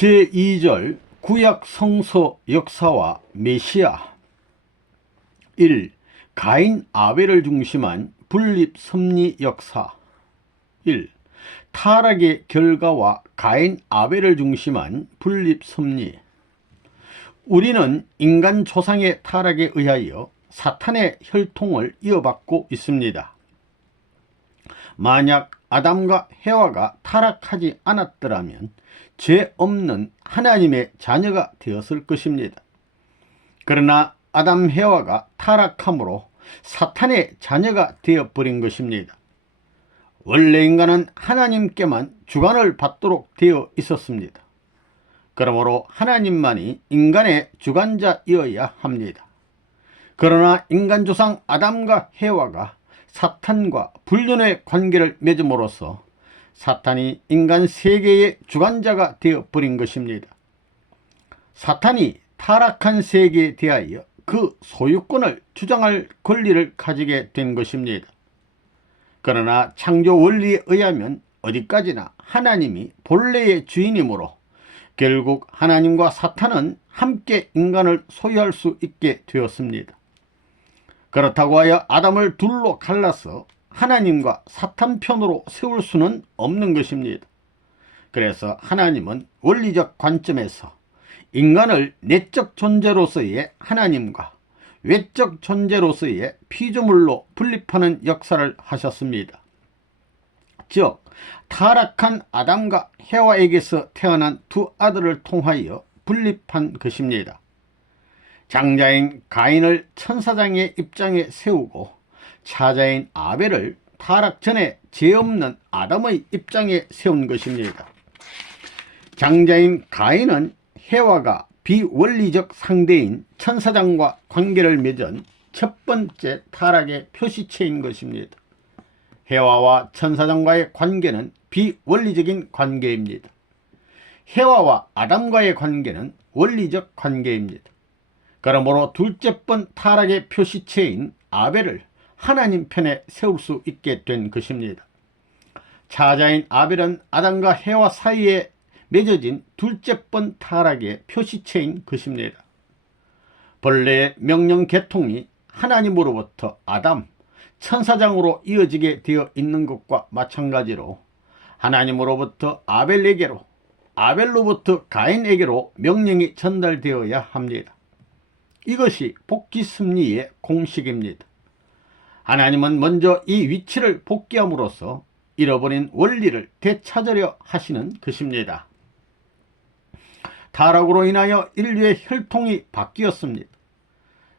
제2절 구약 성서 역사와 메시아. 1. 가인 아벨을 중심한 분립 섭리 역사. 1. 타락의 결과와 가인 아벨을 중심한 분립 섭리. 우리는 인간 조상의 타락에 의하여 사탄의 혈통을 이어받고 있습니다. 만약 아담과 해와가 타락하지 않았더라면 죄 없는 하나님의 자녀가 되었을 것입니다. 그러나 아담 해와가 타락함으로 사탄의 자녀가 되어버린 것입니다. 원래 인간은 하나님께만 주관을 받도록 되어 있었습니다. 그러므로 하나님만이 인간의 주관자이어야 합니다. 그러나 인간 조상 아담과 해와가 사탄과 불륜의 관계를 맺음으로써 사탄이 인간 세계의 주관자가 되어버린 것입니다. 사탄이 타락한 세계에 대하여 그 소유권을 주장할 권리를 가지게 된 것입니다. 그러나 창조 원리에 의하면 어디까지나 하나님이 본래의 주인이므로 결국 하나님과 사탄은 함께 인간을 소유할 수 있게 되었습니다. 그렇다고 하여 아담을 둘로 갈라서 하나님과 사탄 편으로 세울 수는 없는 것입니다. 그래서 하나님은 원리적 관점에서 인간을 내적 존재로서의 하나님과 외적 존재로서의 피조물로 분립하는 역사를 하셨습니다. 즉 타락한 아담과 해와에게서 태어난 두 아들을 통하여 분립한 것입니다. 장자인 가인을 천사장의 입장에 세우고 차자인 아벨을 타락 전에 죄 없는 아담의 입장에 세운 것입니다. 장자인 가인은 해와가 비원리적 상대인 천사장과 관계를 맺은 첫 번째 타락의 표시체인 것입니다. 해와와 천사장과의 관계는 비원리적인 관계입니다. 해와와 아담과의 관계는 원리적 관계입니다. 그러므로 둘째 번 타락의 표시체인 아벨을 하나님 편에 세울 수 있게 된 것입니다. 차자인 아벨은 아담과 해와 사이에 맺어진 둘째 번 타락의 표시체인 것입니다. 본래의 명령 계통이 하나님으로부터 아담, 천사장으로 이어지게 되어 있는 것과 마찬가지로 하나님으로부터 아벨에게로, 아벨로부터 가인에게로 명령이 전달되어야 합니다. 이것이 복귀 섭리의 공식입니다. 하나님은 먼저 이 위치를 복귀함으로써 잃어버린 원리를 되찾으려 하시는 것입니다. 타락으로 인하여 인류의 혈통이 바뀌었습니다.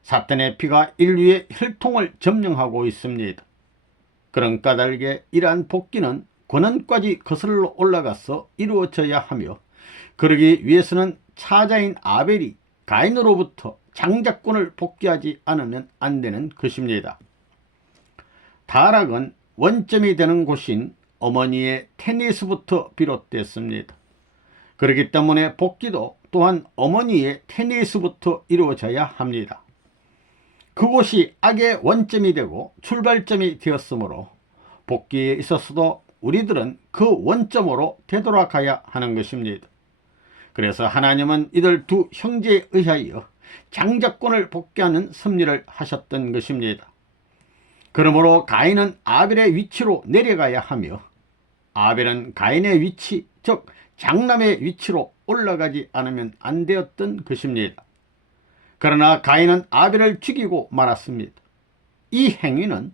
사탄의 피가 인류의 혈통을 점령하고 있습니다. 그런 까닭에 이러한 복귀는 권원까지 거슬러 올라가서 이루어져야 하며, 그러기 위해서는 차자인 아벨이 가인으로부터 장자권을 복귀하지 않으면 안 되는 것입니다. 타락은 원점이 되는 곳인 어머니의 테니스부터 비롯됐습니다. 그렇기 때문에 복귀도 또한 어머니의 테니스부터 이루어져야 합니다. 그곳이 악의 원점이 되고 출발점이 되었으므로 복귀에 있어서도 우리들은 그 원점으로 되돌아가야 하는 것입니다. 그래서 하나님은 이들 두 형제에 의하여 장자권을 복귀하는 섭리를 하셨던 것입니다. 그러므로 가인은 아벨의 위치로 내려가야 하며 아벨은 가인의 위치, 즉 장남의 위치로 올라가지 않으면 안 되었던 것입니다. 그러나 가인은 아벨을 죽이고 말았습니다. 이 행위는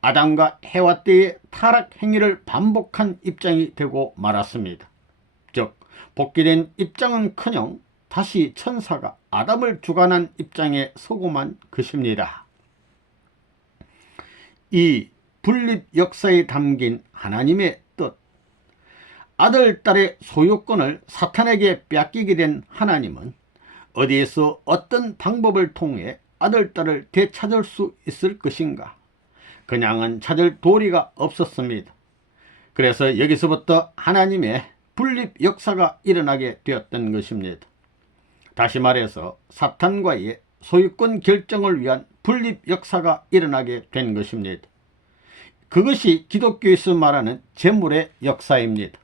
아담과 해와 때의 타락 행위를 반복한 입장이 되고 말았습니다. 즉 복귀된 입장은커녕 다시 천사가 아담을 주관한 입장에 서고만 것입니다. 이 분립 역사에 담긴 하나님의 뜻. 아들, 딸의 소유권을 사탄에게 뺏기게 된 하나님은 어디에서 어떤 방법을 통해 아들, 딸을 되찾을 수 있을 것인가? 그냥은 찾을 도리가 없었습니다. 그래서 여기서부터 하나님의 분립 역사가 일어나게 되었던 것입니다. 다시 말해서 사탄과의 소유권 결정을 위한 분립 역사가 일어나게 된 것입니다. 그것이 기독교에서 말하는 재물의 역사입니다.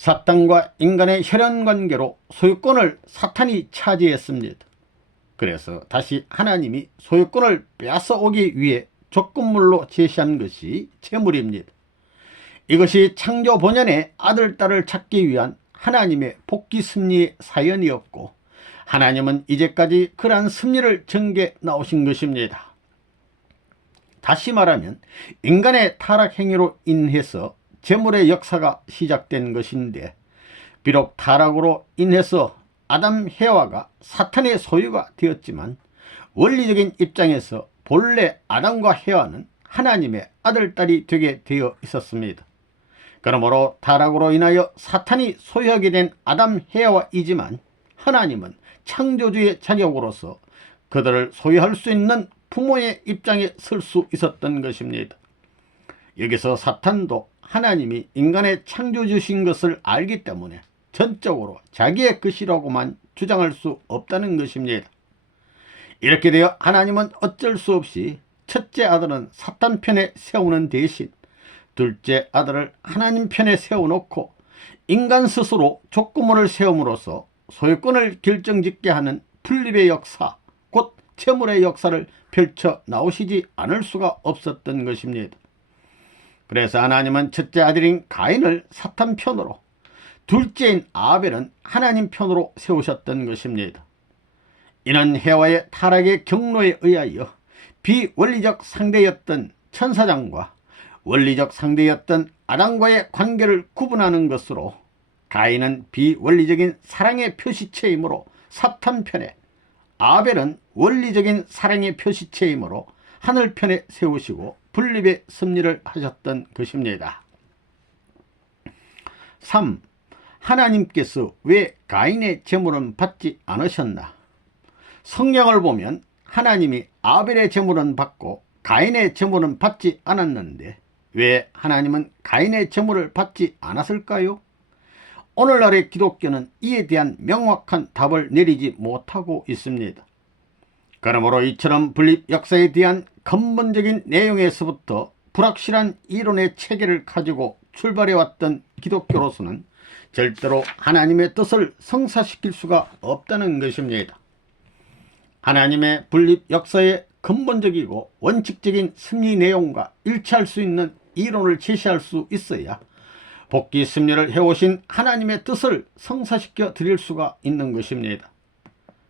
사탄과 인간의 혈연관계로 소유권을 사탄이 차지했습니다. 그래서 다시 하나님이 소유권을 빼앗아오기 위해 조건물로 제시한 것이 재물입니다. 이것이 창조 본연의 아들, 딸을 찾기 위한 하나님의 복귀 섭리의 사연이었고, 하나님은 이제까지 그러한 섭리를 전개 나오신 것입니다. 다시 말하면 인간의 타락 행위로 인해서 재물의 역사가 시작된 것인데, 비록 타락으로 인해서 아담 해와가 사탄의 소유가 되었지만 원리적인 입장에서 본래 아담과 해와는 하나님의 아들, 딸이 되게 되어 있었습니다. 그러므로 타락으로 인하여 사탄이 소유하게 된 아담 해와이지만 하나님은 창조주의 자격으로서 그들을 소유할 수 있는 부모의 입장에 설 수 있었던 것입니다. 여기서 사탄도 하나님이 인간의 창조주신 것을 알기 때문에 전적으로 자기의 것이라고만 주장할 수 없다는 것입니다. 이렇게 되어 하나님은 어쩔 수 없이 첫째 아들은 사탄 편에 세우는 대신 둘째 아들을 하나님 편에 세워놓고 인간 스스로 족구문을 세움으로써 소유권을 결정짓게 하는 분립의 역사, 곧 재물의 역사를 펼쳐 나오시지 않을 수가 없었던 것입니다. 그래서 하나님은 첫째 아들인 가인을 사탄 편으로, 둘째인 아벨은 하나님 편으로 세우셨던 것입니다. 이는 해와의 타락의 경로에 의하여 비원리적 상대였던 천사장과 원리적 상대였던 아담과의 관계를 구분하는 것으로, 가인은 비원리적인 사랑의 표시체이므로 사탄 편에, 아벨은 원리적인 사랑의 표시체이므로 하늘 편에 세우시고 분립의 섭리를 하셨던 것입니다. 3. 하나님께서 왜 가인의 제물은 받지 않으셨나? 성경을 보면 하나님이 아벨의 제물은 받고 가인의 제물은 받지 않았는데 왜 하나님은 가인의 제물을 받지 않았을까요? 오늘날의 기독교는 이에 대한 명확한 답을 내리지 못하고 있습니다. 그러므로 이처럼 분립 역사에 대한 근본적인 내용에서부터 불확실한 이론의 체계를 가지고 출발해왔던 기독교로서는 절대로 하나님의 뜻을 성사시킬 수가 없다는 것입니다. 하나님의 분립 역사의 근본적이고 원칙적인 섭리 내용과 일치할 수 있는 이론을 제시할 수 있어야 복귀 섭리를 해오신 하나님의 뜻을 성사시켜 드릴 수가 있는 것입니다.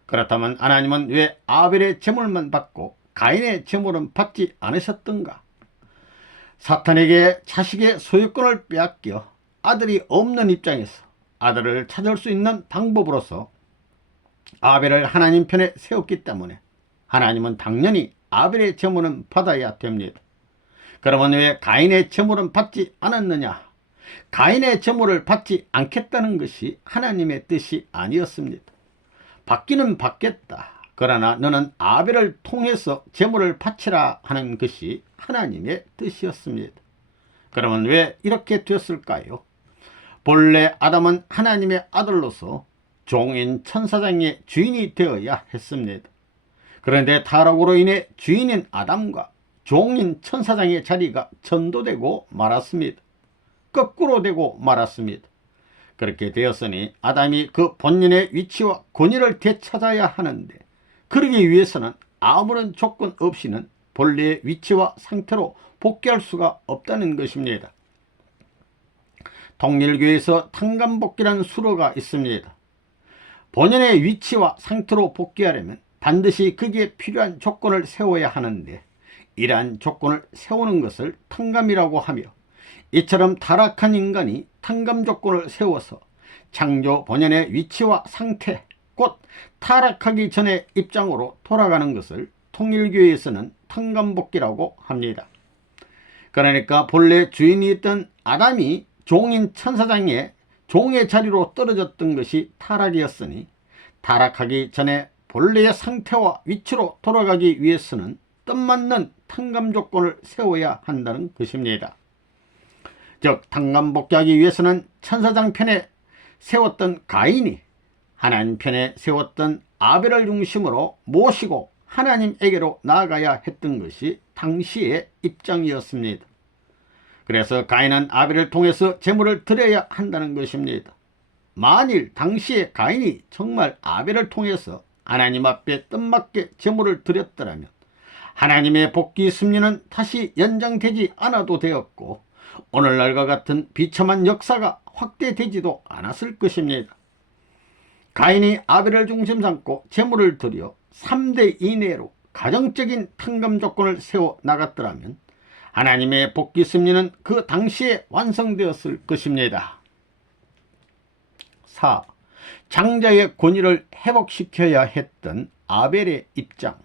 그렇다면 하나님은 왜 아벨의 제물만 받고 가인의 제물은 받지 않으셨던가? 사탄에게 자식의 소유권을 빼앗겨 아들이 없는 입장에서 아들을 찾을 수 있는 방법으로서 아벨을 하나님 편에 세웠기 때문에 하나님은 당연히 아벨의 제물은 받아야 됩니다. 그러면 왜 가인의 제물은 받지 않았느냐? 가인의 제물을 받지 않겠다는 것이 하나님의 뜻이 아니었습니다. 받기는 받겠다. 그러나 너는 아벨을 통해서 제물을 바치라 하는 것이 하나님의 뜻이었습니다. 그러면 왜 이렇게 되었을까요? 본래 아담은 하나님의 아들로서 종인 천사장의 주인이 되어야 했습니다. 그런데 타락으로 인해 주인인 아담과 종인 천사장의 자리가 전도되고 말았습니다. 거꾸로 되고 말았습니다. 그렇게 되었으니 아담이 그 본연의 위치와 권위를 되찾아야 하는데, 그러기 위해서는 아무런 조건 없이는 본래의 위치와 상태로 복귀할 수가 없다는 것입니다. 통일교에서 탕감복귀라는 수로가 있습니다. 본연의 위치와 상태로 복귀하려면 반드시 거기에 필요한 조건을 세워야 하는데, 이러한 조건을 세우는 것을 탕감이라고 하며, 이처럼 타락한 인간이 탕감 조건을 세워서 창조 본연의 위치와 상태, 곧 타락하기 전의 입장으로 돌아가는 것을 통일교에서는 탕감복귀라고 합니다. 그러니까 본래 주인이 있던 아담이 종인 천사장의 종의 자리로 떨어졌던 것이 타락이었으니, 타락하기 전에 본래의 상태와 위치로 돌아가기 위해서는 뜻맞는 탕감 조건을 세워야 한다는 것입니다. 즉 탕감복귀하기 위해서는 천사장 편에 세웠던 가인이 하나님 편에 세웠던 아벨을 중심으로 모시고 하나님에게로 나아가야 했던 것이 당시의 입장이었습니다. 그래서 가인은 아벨을 통해서 제물을 드려야 한다는 것입니다. 만일 당시에 가인이 정말 아벨을 통해서 하나님 앞에 뜻맞게 제물을 드렸더라면 하나님의 복귀 섭리는 다시 연장되지 않아도 되었고 오늘날과 같은 비참한 역사가 확대되지도 않았을 것입니다. 가인이 아벨을 중심 삼고 제물을 드려 3대 이내로 가정적인 탕감 조건을 세워 나갔더라면 하나님의 복귀 섭리는 그 당시에 완성되었을 것입니다. 4. 장자의 권위를 회복시켜야 했던 아벨의 입장.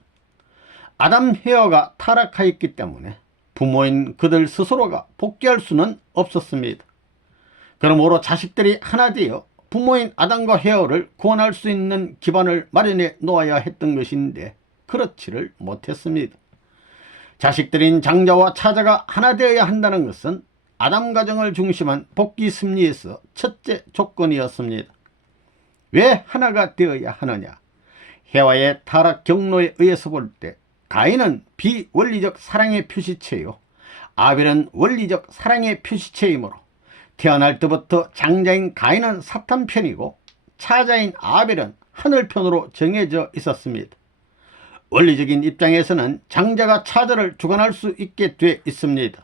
아담 헤어가 타락하였기 때문에 부모인 그들 스스로가 복귀할 수는 없었습니다. 그러므로 자식들이 하나 되어 부모인 아담과 헤어를 구원할 수 있는 기반을 마련해 놓아야 했던 것인데 그렇지를 못했습니다. 자식들인 장자와 차자가 하나 되어야 한다는 것은 아담 가정을 중심한 복귀 섭리에서 첫째 조건이었습니다. 왜 하나가 되어야 하느냐? 해와의 타락 경로에 의해서 볼 때 가인은 비원리적 사랑의 표시체요 아벨은 원리적 사랑의 표시체이므로 태어날 때부터 장자인 가인은 사탄 편이고 차자인 아벨은 하늘 편으로 정해져 있었습니다. 원리적인 입장에서는 장자가 차자를 주관할 수 있게 돼 있습니다.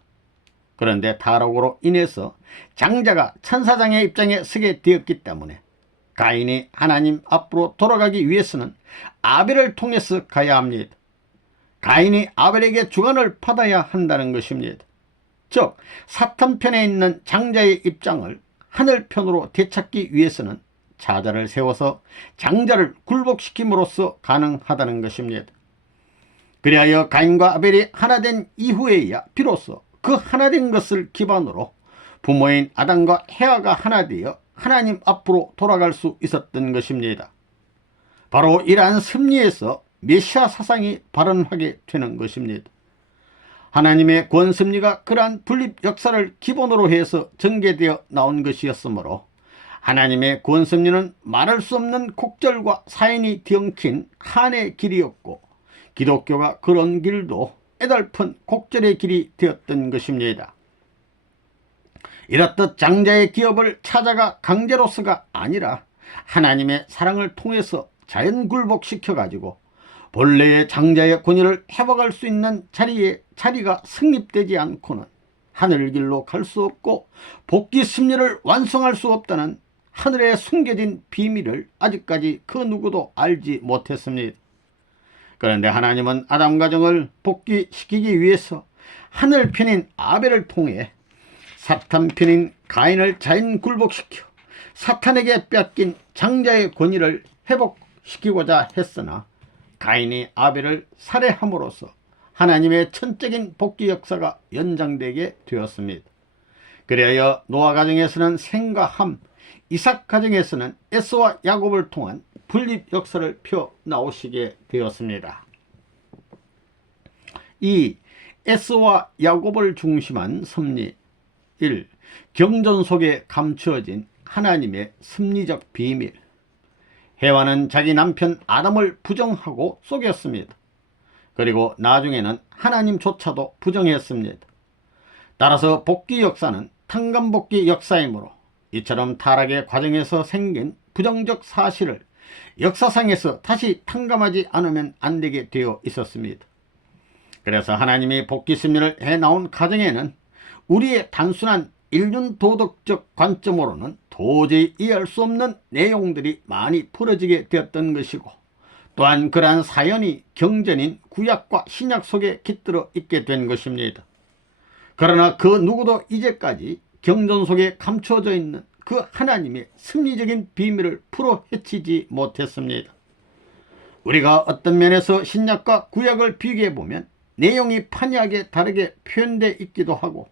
그런데 타락으로 인해서 장자가 천사장의 입장에 서게 되었기 때문에 가인이 하나님 앞으로 돌아가기 위해서는 아벨을 통해서 가야 합니다. 가인이 아벨에게 주관을 받아야 한다는 것입니다. 즉 사탄 편에 있는 장자의 입장을 하늘 편으로 되찾기 위해서는 차자를 세워서 장자를 굴복시킴으로써 가능하다는 것입니다. 그리하여 가인과 아벨이 하나된 이후에야 비로소 그 하나된 것을 기반으로 부모인 아담과 헤아가 하나 되어 하나님 앞으로 돌아갈 수 있었던 것입니다. 바로 이러한 섭리에서 메시아 사상이 발현하게 되는 것입니다. 하나님의 구원 섭리가 그러한 분립 역사를 기본으로 해서 전개되어 나온 것이었으므로 하나님의 구원 섭리는 말할 수 없는 곡절과 사인이 뒤엉킨 한의 길이었고 기독교가 그런 길도 애달픈 곡절의 길이 되었던 것입니다. 이렇듯 장자의 기업을 차자가 강제로서가 아니라 하나님의 사랑을 통해서 자연 굴복시켜 가지고 본래의 장자의 권위를 회복할 수 있는 자리가 성립되지 않고는 하늘길로 갈 수 없고 복귀 섭리를 완성할 수 없다는 하늘에 숨겨진 비밀을 아직까지 그 누구도 알지 못했습니다. 그런데 하나님은 아담 가정을 복귀시키기 위해서 하늘 편인 아벨을 통해 사탄 편인 가인을 자연 굴복시켜 사탄에게 뺏긴 장자의 권위를 회복시키고자 했으나 가인이 아벨을 살해함으로써 하나님의 천적인 복귀 역사가 연장되게 되었습니다. 그리하여 노아 가정에서는 셈과 함, 이삭 가정에서는 에서와 야곱을 통한 분립 역사를 펴 나오시게 되었습니다. 이 에서와 야곱을 중심한 섭리 1. 경전 속에 감추어진 하나님의 섭리적 비밀. 해와는 자기 남편 아담을 부정하고 속였습니다. 그리고 나중에는 하나님조차도 부정했습니다. 따라서 복귀 역사는 탕감복귀 역사이므로 이처럼 타락의 과정에서 생긴 부정적 사실을 역사상에서 다시 탕감하지 않으면 안 되게 되어 있었습니다. 그래서 하나님이 복귀 섭리를 해나온 가정에는 우리의 단순한 인륜 도덕적 관점으로는 도저히 이해할 수 없는 내용들이 많이 풀어지게 되었던 것이고 또한 그러한 사연이 경전인 구약과 신약 속에 깃들어 있게 된 것입니다. 그러나 그 누구도 이제까지 경전 속에 감춰져 있는 그 하나님의 섭리적인 비밀을 풀어 헤치지 못했습니다. 우리가 어떤 면에서 신약과 구약을 비교해 보면 내용이 판이하게 다르게 표현되어 있기도 하고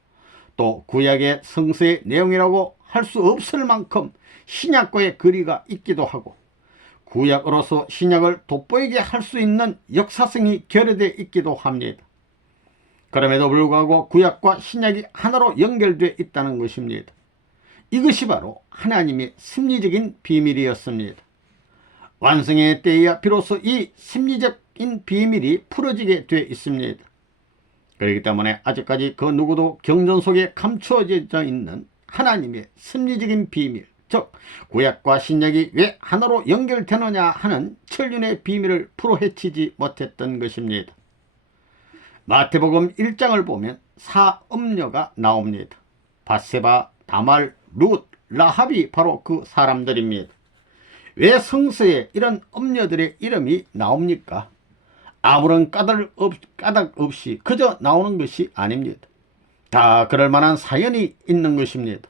또 구약의 성서의 내용이라고 할 수 없을 만큼 신약과의 거리가 있기도 하고 구약으로서 신약을 돋보이게 할 수 있는 역사성이 결여되어 있기도 합니다. 그럼에도 불구하고 구약과 신약이 하나로 연결되어 있다는 것입니다. 이것이 바로 하나님의 섭리적인 비밀이었습니다. 완성의 때에야 비로소 이 섭리적인 비밀이 풀어지게 되어 있습니다. 그렇기 때문에 아직까지 그 누구도 경전 속에 감추어져 있는 하나님의 섭리적인 비밀, 즉 구약과 신약이 왜 하나로 연결되느냐 하는 천륜의 비밀을 풀어헤치지 못했던 것입니다. 마태복음 1장을 보면 사음녀가 나옵니다. 밧세바, 다말, 룻, 라합이 바로 그 사람들입니다. 왜 성서에 이런 음녀들의 이름이 나옵니까? 아무런 까닭 없이 그저 나오는 것이 아닙니다. 다 그럴 만한 사연이 있는 것입니다.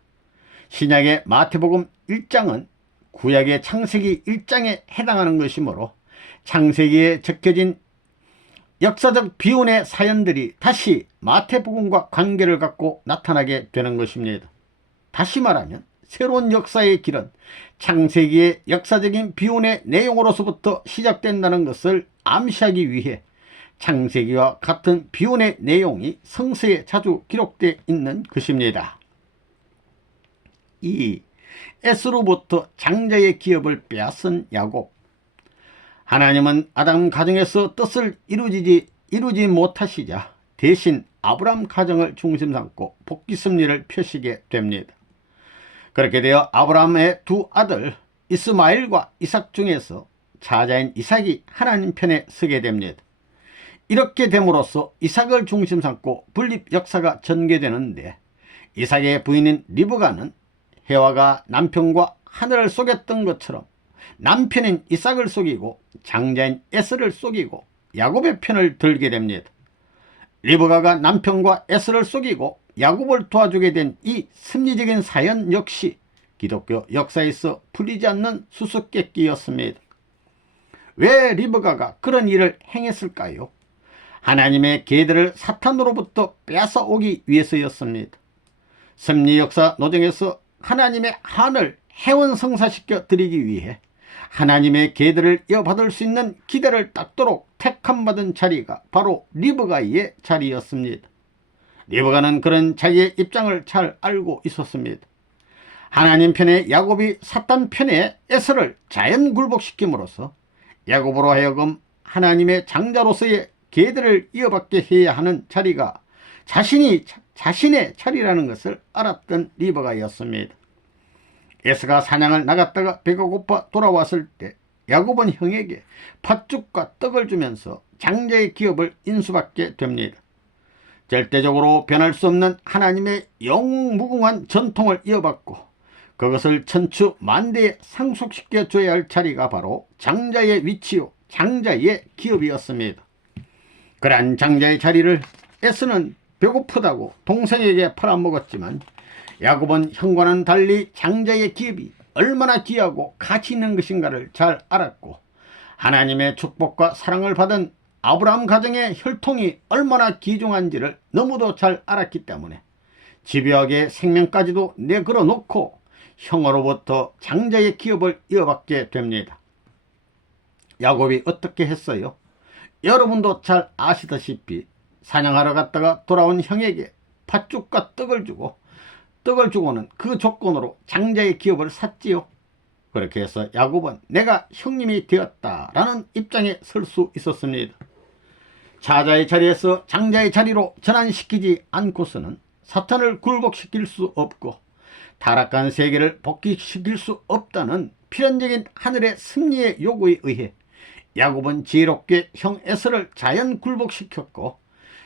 신약의 마태복음 1장은 구약의 창세기 1장에 해당하는 것이므로 창세기에 적혀진 역사적 비운의 사연들이 다시 마태복음과 관계를 갖고 나타나게 되는 것입니다. 다시 말하면 새로운 역사의 길은 창세기의 역사적인 비운의 내용으로서부터 시작된다는 것을 암시하기 위해 창세기와 같은 비운의 내용이 성서에 자주 기록되어 있는 것입니다. 2. 에스로부터 장자의 기업을 빼앗은 야곱. 하나님은 아담 가정에서 뜻을 이루지 못하시자 대신 아브람 가정을 중심 삼고 복귀 섭리를 펴시게 됩니다. 그렇게 되어 아브라함의 두 아들 이스마엘과 이삭 중에서 차자인 이삭이 하나님 편에 서게 됩니다. 이렇게 됨으로써 이삭을 중심 삼고 분립 역사가 전개되는데, 이삭의 부인인 리브가는 헤와가 남편과 하늘을 속였던 것처럼 남편인 이삭을 속이고 장자인 에스를 속이고 야곱의 편을 들게 됩니다. 리브가가 남편과 에스를 속이고 야곱을 도와주게 된 이 섭리적인 사연 역시 기독교 역사에서 풀리지 않는 수수께끼였습니다. 왜 리브가가 그런 일을 행했을까요? 하나님의 계들을 사탄으로부터 빼앗아 오기 위해서였습니다. 섭리 역사 노정에서 하나님의 한을 해원성사시켜 드리기 위해 하나님의 계들을 이어받을 수 있는 기대를 닦도록 택함받은 자리가 바로 리브가의 자리였습니다. 리브가는 그런 자기의 입장을 잘 알고 있었습니다. 하나님 편의 야곱이 사탄 편의 에서를 자연 굴복시킴으로써 야곱으로 하여금 하나님의 장자로서의 계들을 이어받게 해야 하는 자리가 자신의 자리라는 것을 알았던 리브가였습니다. 에서가 사냥을 나갔다가 배가 고파 돌아왔을 때 야곱은 형에게 팥죽과 떡을 주면서 장자의 기업을 인수받게 됩니다. 절대적으로 변할 수 없는 하나님의 영무궁한 전통을 이어받고 그것을 천추 만대에 상속시켜 줘야 할 자리가 바로 장자의 위치요 장자의 기업이었습니다. 그러한 장자의 자리를 에서는 배고프다고 동생에게 팔아먹었지만 야곱은 형과는 달리 장자의 기업이 얼마나 귀하고 가치 있는 것인가를 잘 알았고, 하나님의 축복과 사랑을 받은 아브라함 가정의 혈통이 얼마나 귀중한지를 너무도 잘 알았기 때문에 집요하게 생명까지도 내걸어 놓고 형으로부터 장자의 기업을 이어받게 됩니다. 야곱이 어떻게 했어요? 여러분도 잘 아시다시피 사냥하러 갔다가 돌아온 형에게 팥죽과 떡을 주고는 그 조건으로 장자의 기업을 샀지요. 그렇게 해서 야곱은 내가 형님이 되었다라는 입장에 설 수 있었습니다. 차자의 자리에서 장자의 자리로 전환시키지 않고서는 사탄을 굴복시킬 수 없고 타락한 세계를 복귀시킬 수 없다는 필연적인 하늘의 섭리의 요구에 의해 야곱은 지혜롭게 형 에서를 자연 굴복시켰고,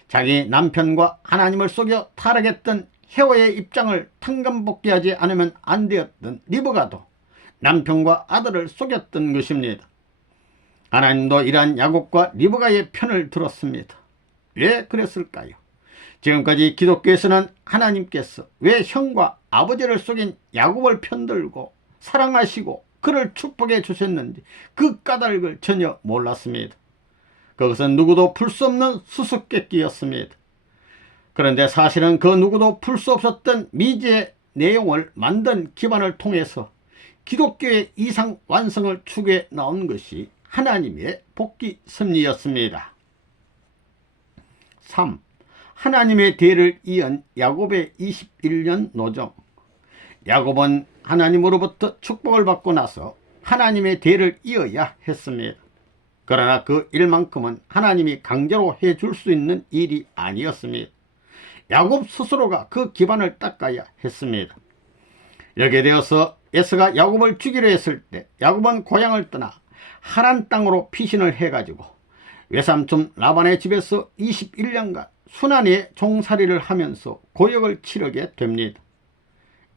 자기 남편과 하나님을 속여 타락했던 헤와의 입장을 탕감복귀하지 않으면 안 되었던 리브가도 남편과 아들을 속였던 것입니다. 하나님도 이러한 야곱과 리브가의 편을 들었습니다. 왜 그랬을까요? 지금까지 기독교에서는 하나님께서 왜 형과 아버지를 속인 야곱을 편들고 사랑하시고 그를 축복해 주셨는지 그 까닭을 전혀 몰랐습니다. 그것은 누구도 풀 수 없는 수수께끼였습니다. 그런데 사실은 그 누구도 풀 수 없었던 미지의 내용을 만든 기반을 통해서 기독교의 이상 완성을 추구해 나온 것이 하나님의 복귀 섭리였습니다. 3. 하나님의 대를 이은 야곱의 21년 노정. 야곱은 하나님으로부터 축복을 받고 나서 하나님의 대를 이어야 했습니다. 그러나 그 일만큼은 하나님이 강제로 해줄 수 있는 일이 아니었습니다. 야곱 스스로가 그 기반을 닦아야 했습니다. 여기에 대해서 에서가 야곱을 죽이려 했을 때 야곱은 고향을 떠나 하란 땅으로 피신을 해가지고 외삼촌 라반의 집에서 21년간 순환의 종살이를 하면서 고역을 치르게 됩니다.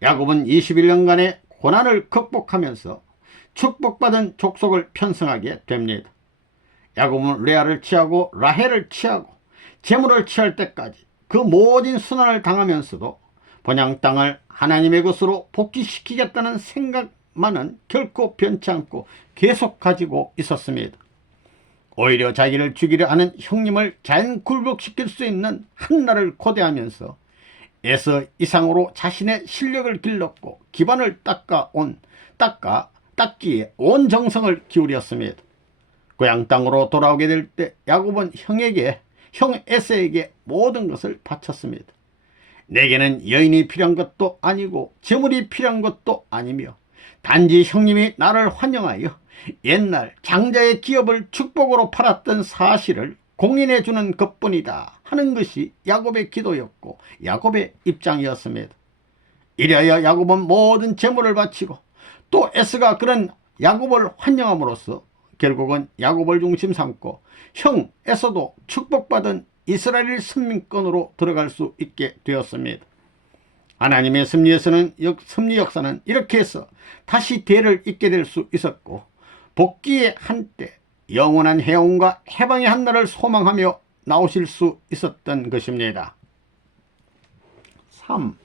야곱은 21년간의 고난을 극복하면서 축복받은 족속을 편성하게 됩니다. 야곱은 레아를 취하고 라헬을 취하고 재물을 취할 때까지 그 모든 순환을 당하면서도 본향 땅을 하나님의 것으로 복귀시키겠다는 생각만은 결코 변치 않고 계속 가지고 있었습니다. 오히려 자기를 죽이려 하는 형님을 자연 굴복시킬 수 있는 한나를 고대하면서 에서 이상으로 자신의 실력을 길렀고 기반을 닦기에 온 정성을 기울였습니다. 고향 땅으로 돌아오게 될 때 야곱은 형 에서에게 모든 것을 바쳤습니다. 내게는 여인이 필요한 것도 아니고 재물이 필요한 것도 아니며 단지 형님이 나를 환영하여 옛날 장자의 기업을 축복으로 팔았던 사실을 공인해 주는 것뿐이다 하는 것이 야곱의 기도였고 야곱의 입장이었습니다. 이래야 야곱은 모든 재물을 바치고 또 에스가 그런 야곱을 환영함으로써 결국은 야곱을 중심 삼고 형 에서도 축복받은 이스라엘 선민권으로 들어갈 수 있게 되었습니다. 하나님의 섭리 역사는 이렇게 해서 다시 대를 잇게 될 수 있었고 복귀의 한때 영원한 해원과 해방의 한날을 소망하며 나오실 수 있었던 것입니다. 3.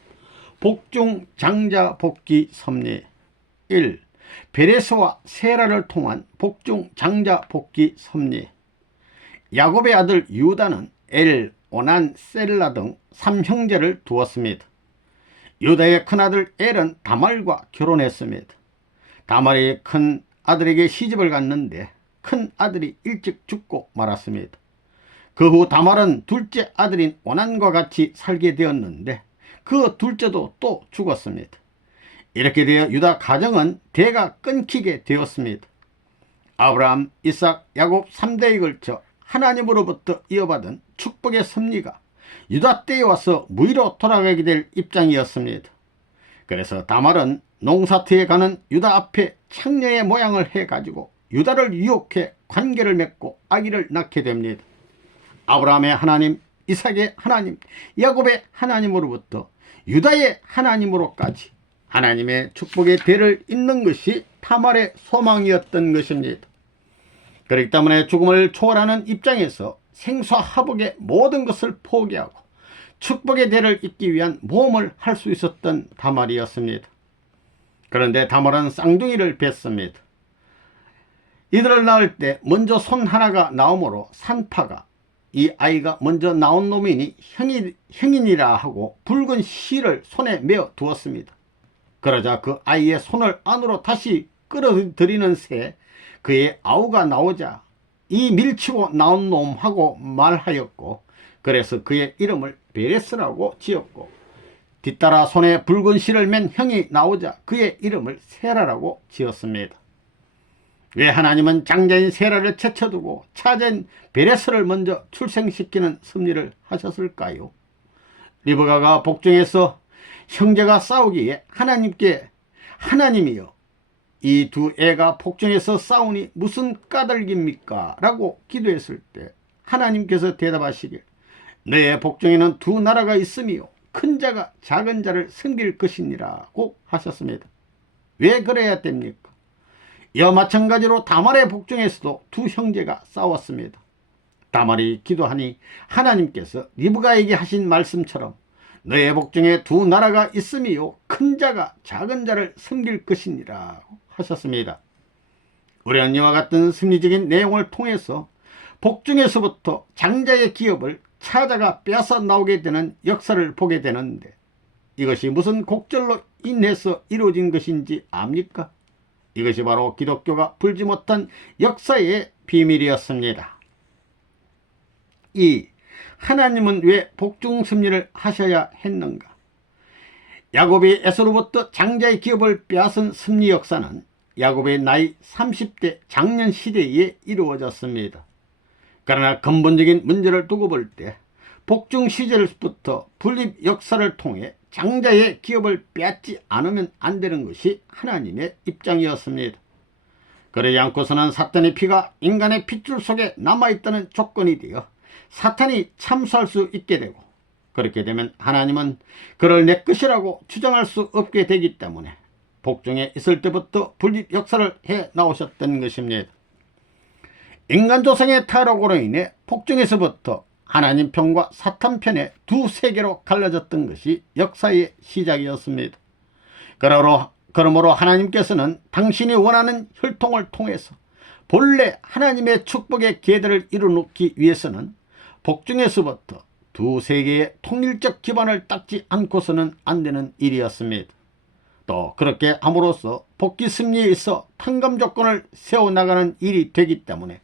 복중 장자 복귀 섭리. 1. 베레스와 세라를 통한 복중 장자 복귀 섭리. 야곱의 아들 유다는 엘, 오난, 셀라 등 3형제를 두었습니다. 유다의 큰아들 엘은 다말과 결혼했습니다. 다말이 큰 아들에게 시집을 갔는데 큰 아들이 일찍 죽고 말았습니다. 그 후 다말은 둘째 아들인 오난과 같이 살게 되었는데 그 둘째도 또 죽었습니다. 이렇게 되어 유다 가정은 대가 끊기게 되었습니다. 아브라함, 이삭, 야곱 3대에 걸쳐 하나님으로부터 이어받은 축복의 섭리가 유다 때에 와서 무의로 돌아가게 될 입장이었습니다. 그래서 다말은 농사터에 가는 유다 앞에 창녀의 모양을 해가지고 유다를 유혹해 관계를 맺고 아기를 낳게 됩니다. 아브라함의 하나님, 이삭의 하나님, 야곱의 하나님으로부터 유다의 하나님으로까지 하나님의 축복의 대를 잇는 것이 다말의 소망이었던 것입니다. 그렇기 때문에 죽음을 초월하는 입장에서 생사화복의 모든 것을 포기하고 축복의 대를 잇기 위한 모험을 할 수 있었던 다말이었습니다. 그런데 다말은 쌍둥이를 뵀습니다. 이들을 낳을 때 먼저 손 하나가 나오므로 산파가 이 아이가 먼저 나온 놈이니 형인이라 하고 붉은 실을 손에 메어 두었습니다. 그러자 그 아이의 손을 안으로 다시 끌어들이는 새 그의 아우가 나오자 이 밀치고 나온 놈하고 말하였고 그래서 그의 이름을 베레스라고 지었고 뒤따라 손에 붉은 실을 맨 형이 나오자 그의 이름을 세라라고 지었습니다. 왜 하나님은 장자인 세라를 제쳐두고 차자인 베레스를 먼저 출생시키는 섭리를 하셨을까요? 리브가가 복중에서 형제가 싸우기에 하나님이여 이 두 애가 복중에서 싸우니 무슨 까닭입니까? 라고 기도했을 때 하나님께서 대답하시길 너의 복중에는 두 나라가 있으며 큰 자가 작은 자를 섬길 것이니라고 하셨습니다. 왜 그래야 됩니까? 이와 마찬가지로 다말의 복중에서도 두 형제가 싸웠습니다. 다말이 기도하니 하나님께서 리브가에게 하신 말씀처럼 너의 복중에 두 나라가 있으며 큰 자가 작은 자를 섬길 것이니라고 하셨습니다. 우리는 이와 같은 심리적인 내용을 통해서 복중에서부터 장자의 기업을 차자가 빼앗아 나오게 되는 역사를 보게 되는데 이것이 무슨 곡절로 인해서 이루어진 것인지 압니까? 이것이 바로 기독교가 풀지 못한 역사의 비밀이었습니다. 2. 하나님은 왜 복중 섭리를 하셔야 했는가? 야곱이 에서로부터 장자의 기업을 빼앗은 섭리 역사는 야곱의 나이 30대 장년 시대에 이루어졌습니다. 그러나 근본적인 문제를 두고 볼 때 복중 시절부터 분립 역사를 통해 장자의 기업을 빼앗지 않으면 안 되는 것이 하나님의 입장이었습니다. 그러지 않고서는 사탄의 피가 인간의 핏줄 속에 남아있다는 조건이 되어 사탄이 참수할 수 있게 되고, 그렇게 되면 하나님은 그를 내 것이라고 주장할 수 없게 되기 때문에 복중에 있을 때부터 분립 역사를 해 나오셨던 것입니다. 인간 조상의 타락으로 인해 복중에서부터 하나님 편과 사탄 편의 두 세계로 갈라졌던 것이 역사의 시작이었습니다. 그러므로 하나님께서는 당신이 원하는 혈통을 통해서 본래 하나님의 축복의 계대를 이루놓기 위해서는 복중에서부터 두 세계의 통일적 기반을 닦지 않고서는 안 되는 일이었습니다. 또 그렇게 함으로써 복귀 승리에 있어 탕감 조건을 세워나가는 일이 되기 때문에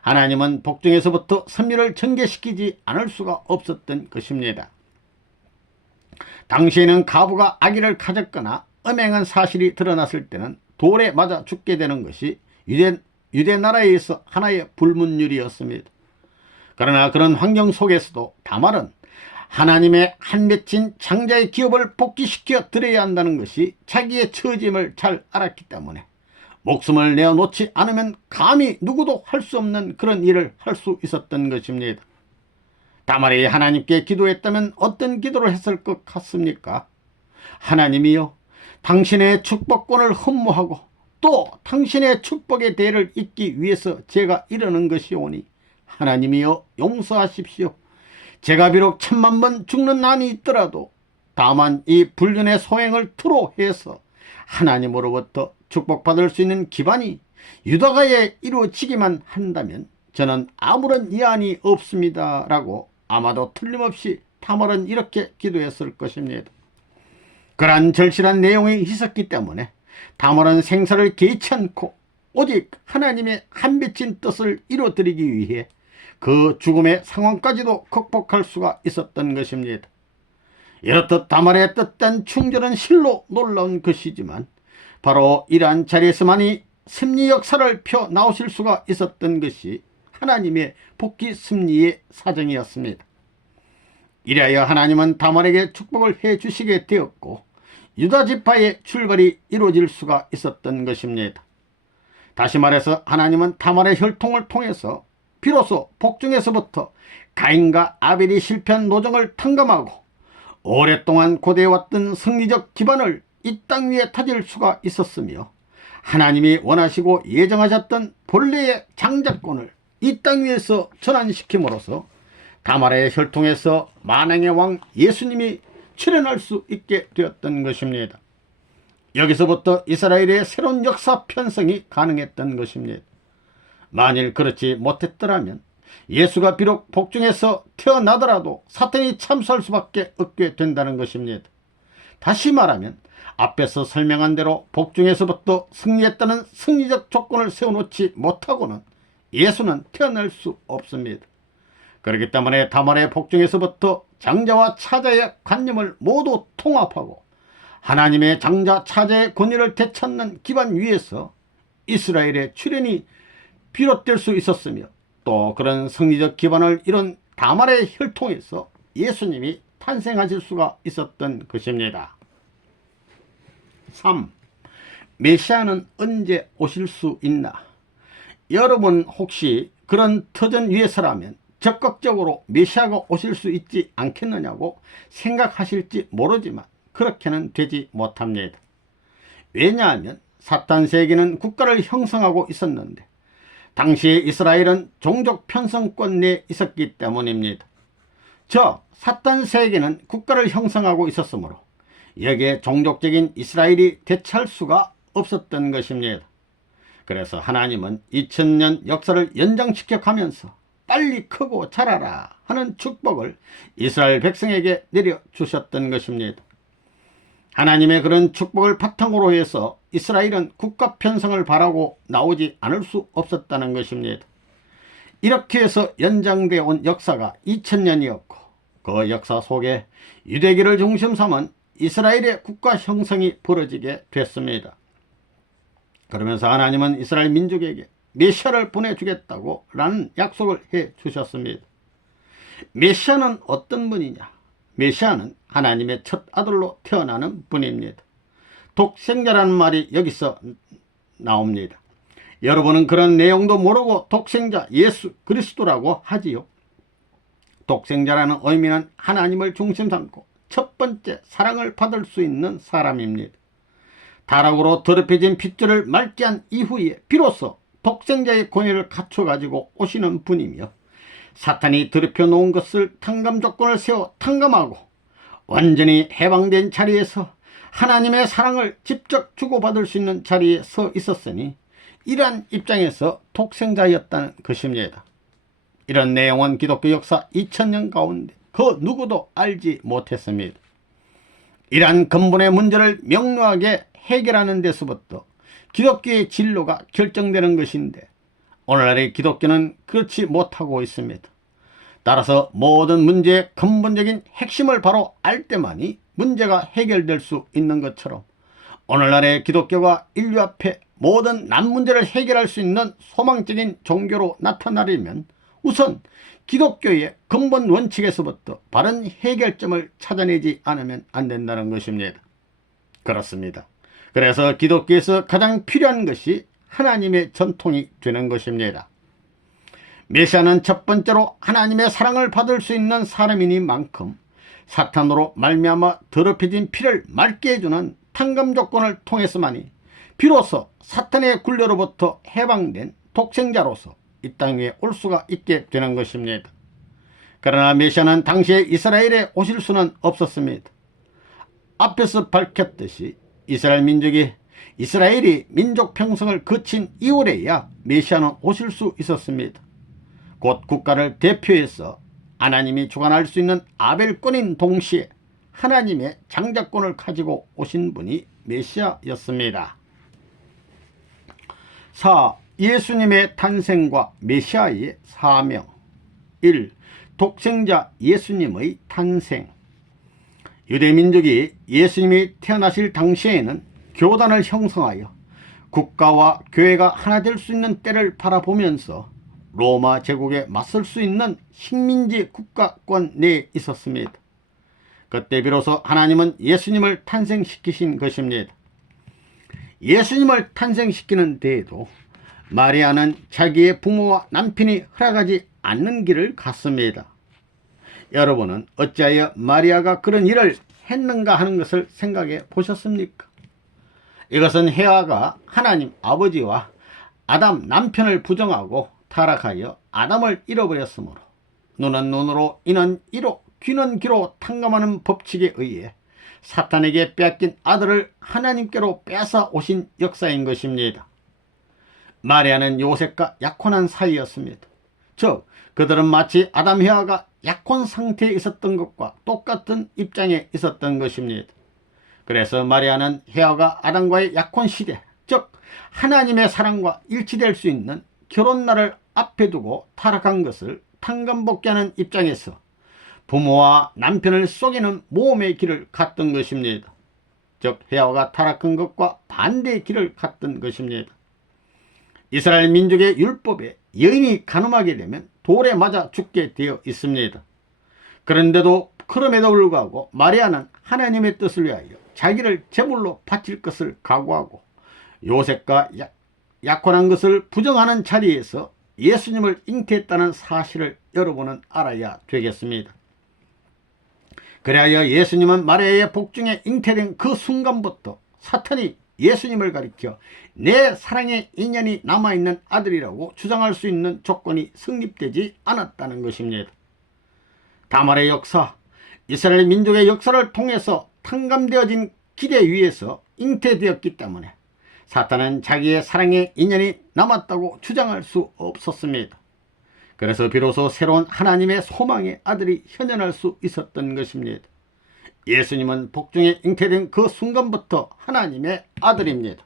하나님은 복중에서부터 섭리를 전개시키지 않을 수가 없었던 것입니다. 당시에는 과부가 아기를 가졌거나 음행한 사실이 드러났을 때는 돌에 맞아 죽게 되는 것이 유대 나라에서 하나의 불문율이었습니다. 그러나 그런 환경 속에서도 다말은 하나님의 한 맺힌 장자의 기업을 복귀시켜 드려야 한다는 것이 자기의 처짐을 잘 알았기 때문에 목숨을 내어놓지 않으면 감히 누구도 할 수 없는 그런 일을 할 수 있었던 것입니다. 다말이 하나님께 기도했다면 어떤 기도를 했을 것 같습니까? 하나님이여, 당신의 축복권을 흠모하고 또 당신의 축복의 대를 잇기 위해서 제가 이러는 것이오니 하나님이여 용서하십시오. 제가 비록 1000만 번 죽는 난이 있더라도 다만 이 불륜의 소행을 토로해서 하나님으로부터 축복받을 수 있는 기반이 유다가에 이루어지기만 한다면 저는 아무런 이한이 없습니다 라고 아마도 틀림없이 다말은 이렇게 기도했을 것입니다. 그러한 절실한 내용이 있었기 때문에 다말은 생사를 개의치 않고 오직 하나님의 한 맺힌 뜻을 이루어드리기 위해 그 죽음의 상황까지도 극복할 수가 있었던 것입니다. 이렇듯 다말의 뜻된 충절은 실로 놀라운 것이지만 바로 이러한 자리에서만이 승리 역사를 펴 나오실 수가 있었던 것이 하나님의 복귀 승리의 사정이었습니다. 이래야 하나님은 다말에게 축복을 해 주시게 되었고 유다 지파의 출발이 이루어질 수가 있었던 것입니다. 다시 말해서 하나님은 다말의 혈통을 통해서 비로소 복중에서부터 가인과 아벨이 실패한 노정을 탕감하고 오랫동안 고대해왔던 승리적 기반을 이 땅 위에 다질 수가 있었으며 하나님이 원하시고 예정하셨던 본래의 장자권을 이 땅 위에서 전환시킴으로써 다말의 혈통에서 만왕의 왕 예수님이 출현할 수 있게 되었던 것입니다. 여기서부터 이스라엘의 새로운 역사 편성이 가능했던 것입니다. 만일 그렇지 못했더라면 예수가 비록 복중에서 태어나더라도 사탄이 참수할 수밖에 없게 된다는 것입니다. 다시 말하면 앞에서 설명한 대로 복중에서부터 승리했다는 승리적 조건을 세워놓지 못하고는 예수는 태어날 수 없습니다. 그렇기 때문에 다말의 복중에서부터 장자와 차자의 관념을 모두 통합하고 하나님의 장자 차자의 권위를 되찾는 기반 위에서 이스라엘의 출현이 비롯될 수 있었으며 또 그런 승리적 기반을 이룬 다말의 혈통에서 예수님이 탄생하실 수가 있었던 것입니다. 3. 메시아는 언제 오실 수 있나? 여러분 혹시 그런 터전 위에서라면 적극적으로 메시아가 오실 수 있지 않겠느냐고 생각하실지 모르지만 그렇게는 되지 못합니다. 왜냐하면 사탄 세계는 국가를 형성하고 있었는데 당시에 이스라엘은 종족 편성권 내에 있었기 때문입니다. 사탄 세계는 국가를 형성하고 있었으므로 여기에 종족적인 이스라엘이 대체할 수가 없었던 것입니다. 그래서 하나님은 2000년 역사를 연장시켜 가면서 빨리 크고 자라라 하는 축복을 이스라엘 백성에게 내려주셨던 것입니다. 하나님의 그런 축복을 바탕으로 해서 이스라엘은 국가 편성을 바라고 나오지 않을 수 없었다는 것입니다. 이렇게 해서 연장되어 온 역사가 2000년이었고 그 역사 속에 유대교를 중심 삼은 이스라엘의 국가 형성이 벌어지게 됐습니다. 그러면서 하나님은 이스라엘 민족에게 메시아를 보내주겠다고 라는 약속을 해 주셨습니다. 메시아는 어떤 분이냐? 메시아는 하나님의 첫 아들로 태어나는 분입니다. 독생자라는 말이 여기서 나옵니다. 여러분은 그런 내용도 모르고 독생자 예수 그리스도라고 하지요. 독생자라는 의미는 하나님을 중심 삼고 첫 번째 사랑을 받을 수 있는 사람입니다. 타락으로 더럽혀진 핏줄을 맑게 한 이후에 비로소 독생자의 권위를 갖춰가지고 오시는 분이며, 사탄이 더럽혀 놓은 것을 탕감 조건을 세워 탕감하고 완전히 해방된 자리에서 하나님의 사랑을 직접 주고받을 수 있는 자리에 서 있었으니 이러한 입장에서 독생자였다는 것입니다. 이런 내용은 기독교 역사 2000년 가운데 그 누구도 알지 못했습니다. 이러한 근본의 문제를 명료하게 해결하는 데서부터 기독교의 진로가 결정되는 것인데, 오늘날의 기독교는 그렇지 못하고 있습니다. 따라서 모든 문제의 근본적인 핵심을 바로 알 때만이 문제가 해결될 수 있는 것처럼, 오늘날의 기독교가 인류 앞에 모든 난 문제를 해결할 수 있는 소망적인 종교로 나타나려면 우선 기독교의 근본 원칙에서부터 바른 해결점을 찾아내지 않으면 안 된다는 것입니다. 그렇습니다. 그래서 기독교에서 가장 필요한 것이 하나님의 전통이 되는 것입니다. 메시아는 첫 번째로 하나님의 사랑을 받을 수 있는 사람이니만큼 사탄으로 말미암아 더럽혀진 피를 맑게 해주는 탕감 조건을 통해서만이 비로소 사탄의 굴레로부터 해방된 독생자로서 이 땅 위에 올 수가 있게 되는 것입니다. 그러나 메시아는 당시에 이스라엘에 오실 수는 없었습니다. 앞에서 밝혔듯이 이스라엘이 민족 평성을 거친 이후에야 메시아는 오실 수 있었습니다. 곧 국가를 대표해서 하나님이 주관할 수 있는 아벨권인 동시에 하나님의 장자권을 가지고 오신 분이 메시아였습니다. 4. 예수님의 탄생과 메시아의 사명. 1. 독생자 예수님의 탄생. 유대민족이 예수님이 태어나실 당시에는 교단을 형성하여 국가와 교회가 하나 될 수 있는 때를 바라보면서 로마 제국에 맞설 수 있는 식민지 국가권 내에 있었습니다. 그때 비로소 하나님은 예수님을 탄생시키신 것입니다. 예수님을 탄생시키는 데에도 마리아는 자기의 부모와 남편이 허락하지 않는 길을 갔습니다. 여러분은 어찌하여 마리아가 그런 일을 했는가 하는 것을 생각해 보셨습니까? 이것은 헤아가 하나님 아버지와 아담 남편을 부정하고 타락하여 아담을 잃어버렸으므로 눈은 눈으로 이는 이로 귀는 귀로 탕감하는 법칙에 의해 사탄에게 빼앗긴 아들을 하나님께로 뺏어 오신 역사인 것입니다. 마리아는 요셉과 약혼한 사이였습니다. 즉 그들은 마치 아담 헤아가 약혼 상태에 있었던 것과 똑같은 입장에 있었던 것입니다. 그래서 마리아는 헤아가 아담과의 약혼 시대, 즉 하나님의 사랑과 일치될 수 있는 결혼날을 앞에 두고 타락한 것을 탕감복귀하는 입장에서 부모와 남편을 속이는 모험의 길을 갔던 것입니다. 즉 헤아가 타락한 것과 반대의 길을 갔던 것입니다. 이스라엘 민족의 율법에 여인이 간음하게 되면 돌에 맞아 죽게 되어 있습니다. 그런데도 그럼에도 불구하고 마리아는 하나님의 뜻을 위하여 자기를 제물로 바칠 것을 각오하고 요셉과 약혼한 것을 부정하는 자리에서 예수님을 잉태했다는 사실을 여러분은 알아야 되겠습니다. 그래야 예수님은 마리아의 복중에 잉태된 그 순간부터 사탄이 예수님을 가리켜 내 사랑의 인연이 남아있는 아들이라고 주장할 수 있는 조건이 성립되지 않았다는 것입니다. 다말의 역사, 이스라엘 민족의 역사를 통해서 탕감되어진 기대 위에서 잉태되었기 때문에 사탄은 자기의 사랑의 인연이 남았다고 주장할 수 없었습니다. 그래서 비로소 새로운 하나님의 소망의 아들이 현현할 수 있었던 것입니다. 예수님은 복중에 잉태된 그 순간부터 하나님의 아들입니다.